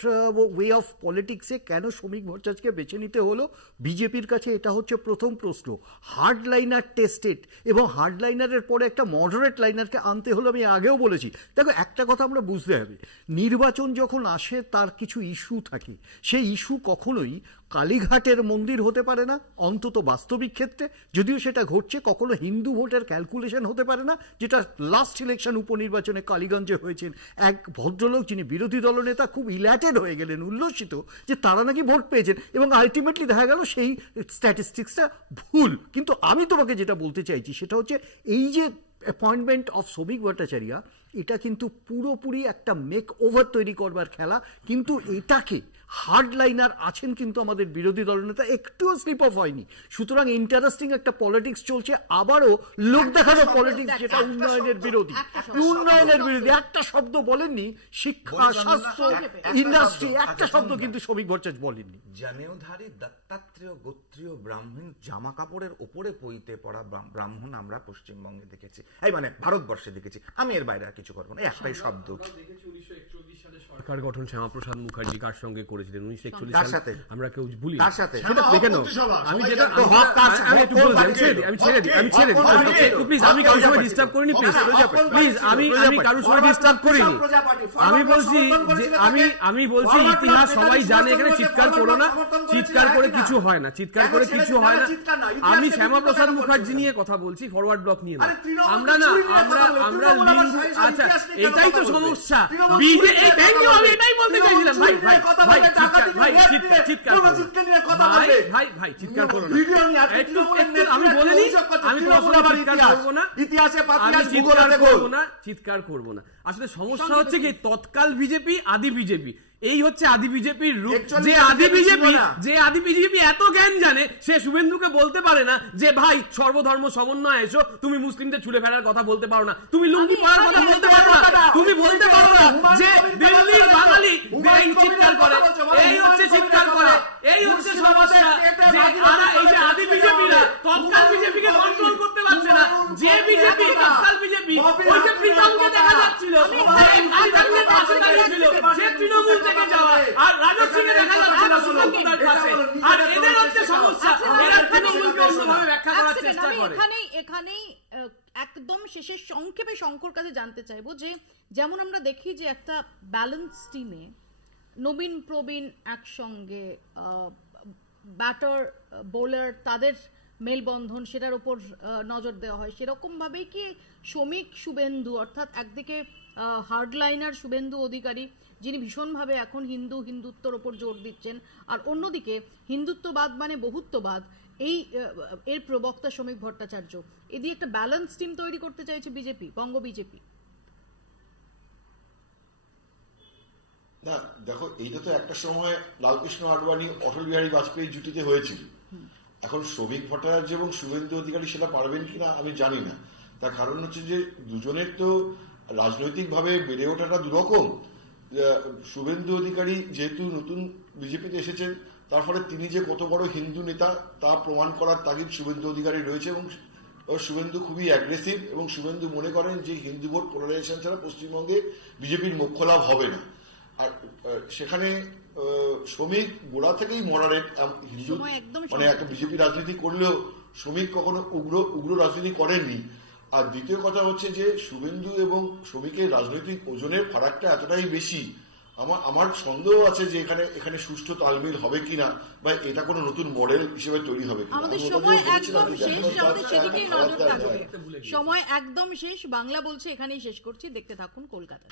ওয়ে অফ পলিটিক্সে কেন শ্রমিক ভট্টাচার্যকে বেছে নিতে হলো, বিজেপির কাছে এটা হচ্ছে প্রথম প্রশ্ন। হার্ড লাইনার টেস্টেড, এবং হার্ড লাইনারের পরে একটা মডারেট লাইনারকে আনতে হলো। আমি আগেও বলেছি, দেখো একটা কথা আমরা বুঝতে হবে, নির্বাচন যখন আসে তার কিছু ইস্যু থাকে, সেই ইস্যু কখনোই কালীঘাটের মন্দির হতে পারে না, অন্তত বাস্তবিক ক্ষেত্রে। যদিও সেটা ঘটছে, কখনো হিন্দু ভোটের ক্যালকুলেশন হতে পারে না, যেটা লাস্ট ইলেকশন উপনির্বাচনে কালীগঞ্জে হয়েছেন। এক ভদ্রলোক যিনি বিরোধী দলনেতা খুব ইল্যাটেড হয়ে গেলেন, উল্লসিত যে তারা নাকি ভোট পেয়েছেন, এবং আলটিমেটলি দেখা গেল সেই স্ট্যাটিস্টিক্সটা ভুল। কিন্তু আমি তোমাকে যেটা বলতে চাইছি সেটা হচ্ছে এই যে অ্যাপয়েন্টমেন্ট অফ শ্রমিক ভট্টাচার্য, এটা কিন্তু পুরোপুরি একটা মেক ওভার তৈরি করবার খেলা। কিন্তু এটাকে হার্ড লাইনার আছেন কিন্তু আমাদের বিরোধী দলনেতা, একটুও স্লিপ অফ হয়নি। সুতরাং ইন্টারেস্টিং একটা পলিটিক্স চলছে, আবারও লোক দেখানো পলিটিক্স, যেটা উন্নয়নের বিরোধী। উন্নয়নের বিরোধী একটা শব্দ বলেননি, শিক্ষা, স্বাস্থ্য, ইন্ডাস্ট্রি, একটা শব্দ কিন্তু শ্রমিক ভট্টাচার্য বলেননি। জনেওধারী দত্তাত্রেয় গোত্রীয় ব্রাহ্মণ জামা কাপড়ের ওপরে পইতে পড়া ব্রাহ্মণ আমরা পশ্চিমবঙ্গে দেখেছি, এই মানে ভারতবর্ষে দেখেছি। আমি এর বাইরে আর কিছু করবো না, একটাই শব্দ। সরকার গঠন শ্যামাপ্রসাদ মুখার্জি কার সঙ্গে করেছিলেন 1941 সালে? আমরা কেউ ভুলি কার সাথে? সেটা দেখে নাও। আমি যেটা আমি একটু বলছি, আমি ছেড়ে দিই প্লিজ। আমি কারোর সময় ডিস্টার্ব করিনি, প্লিজ আমি কারোর সময় ডিস্টার্ব করিনি। আমি বলছি ইতিহাস সবাই জানে, এখানে চিৎকার করো না, চিৎকার করে কিছু হয় না, চিৎকার করে কিছু হয় না। আমি শ্যামাপ্রসাদ মুখার্জি নিয়ে কথা বলছি, ফরওয়ার্ড ব্লক নিয়ে না। আমরা আচ্ছা এটাই তো সমস্যা। আমি এটাই বলতে চাইছিলাম। ভাই চিৎকার করো না, আমি বলিনি আমি চিৎকার করবো না। আসলে সমস্যা হচ্ছে কি, তৎকাল বিজেপি, আদি বিজেপি, এই হচ্ছে আদি বিজেপির রূপ। যে আদি বিজেপি এত জ্ঞান জানে, সে শুভেন্দুকে বলতে পারে না যে ভাই সর্বধর্ম সমন্বয় এসো, তুমি মুসলিমদের চুলে ফেলার কথা বলতে পারো না, তুমি লুঙ্গি পরার কথা বলতে পারো না, তুমি বলতে পারো না যে দিল্লির বাঙালি চিৎকার করে, এই হচ্ছে চিৎকার করে, এই হচ্ছে সমস্যা। যে এই যে আদি বিজেপিরা তৎকাল বিজেপিকে কন্ট্রোল করতে পারছে না। যে বিজেপি তৎকাল বিজেপি, ওই যে প্রীতমকে দেখা যাচ্ছিল, যে তৃণমূল থেকে যাওয়া, আর রাজা সিং এ দেখা যাচ্ছিল সুলতানপুরের কাছে, আর এদের হচ্ছে সমস্যা। এরা তৃণমূলকে অন্যভাবে ব্যাখ্যা করার চেষ্টা করে। এখানেই একদম শেষে সংক্ষেপে শঙ্কর কাছে জানতে চাইবো যে যেমন আমরা দেখি যে একটা ব্যালেন্স টিমে নবীন প্রবীণ একসঙ্গে, ব্যাটার বোলার, তাদের মেলবন্ধন, সেটার উপর নজর দেওয়া হয়, সেরকম ভাবেই কি শ্রমিক শুভেন্দু, অর্থাৎ একদিকে হার্ডলাইনার শুভেন্দু অধিকারী যিনি ভীষণভাবে এখন হিন্দুত্বর ওপর জোর দিচ্ছেন, আর অন্যদিকে হিন্দুত্ববাদ মানে বহুত্ববাদ, এর প্রবক্তা শ্রমিক ভট্টাচার্য, এদিকে একটা ব্যালেন্স টিম তৈরি করতে চাইছে বিজেপি, বঙ্গ বিজেপি। না দেখো, এইটা তো একটা সময় লালকৃষ্ণ আডবাণী, অটল বিহারী বাজপেয়ী জুটিতে হয়েছিল। এখন শ্রমিক ভট্টাচার্য এবং শুভেন্দু অধিকারী সেটা পারবেন কিনা আমি জানি না। তার কারণ হচ্ছে যে দুজনের তো রাজনৈতিকভাবে বেড়ে ওঠাটা দুরকম। শুভেন্দু অধিকারী যেহেতু নতুন বিজেপিতে এসেছেন, তার ফলে তিনি যে কত বড় হিন্দু নেতা তা প্রমাণ করার তাগিদ শুভেন্দু অধিকারী রয়েছে, এবং শুভেন্দু খুবই অ্যাগ্রেসিভ, এবং শুভেন্দু মনে করেন যে হিন্দু ভোট পোলারাইজেশন ছাড়া পশ্চিমবঙ্গে বিজেপির মোক্ষ লাভ হবে না। আর সেখানে শ্রমিক গোড়া থেকেই মডারেট হিন্দু, মানে একটা বিজেপি রাজনীতি করলেও শ্রমিক কখনো উগ্র রাজনীতি করেননি। আর দ্বিতীয় কথা হচ্ছে যে শুভেন্দু এবং শ্রমিকের রাজনৈতিক ওজনের ফারাকটা এতটাই বেশি, আমার সন্দেহ আছে যে এখানে সুষ্ঠু তালমিল হবে কিনা, বা এটা কোনো নতুন মডেল হিসেবে তৈরি হবে কিনা। সময় একদম শেষ, বাংলা বলছে এখানেই শেষ করছি, দেখতে থাকুন কলকাতা।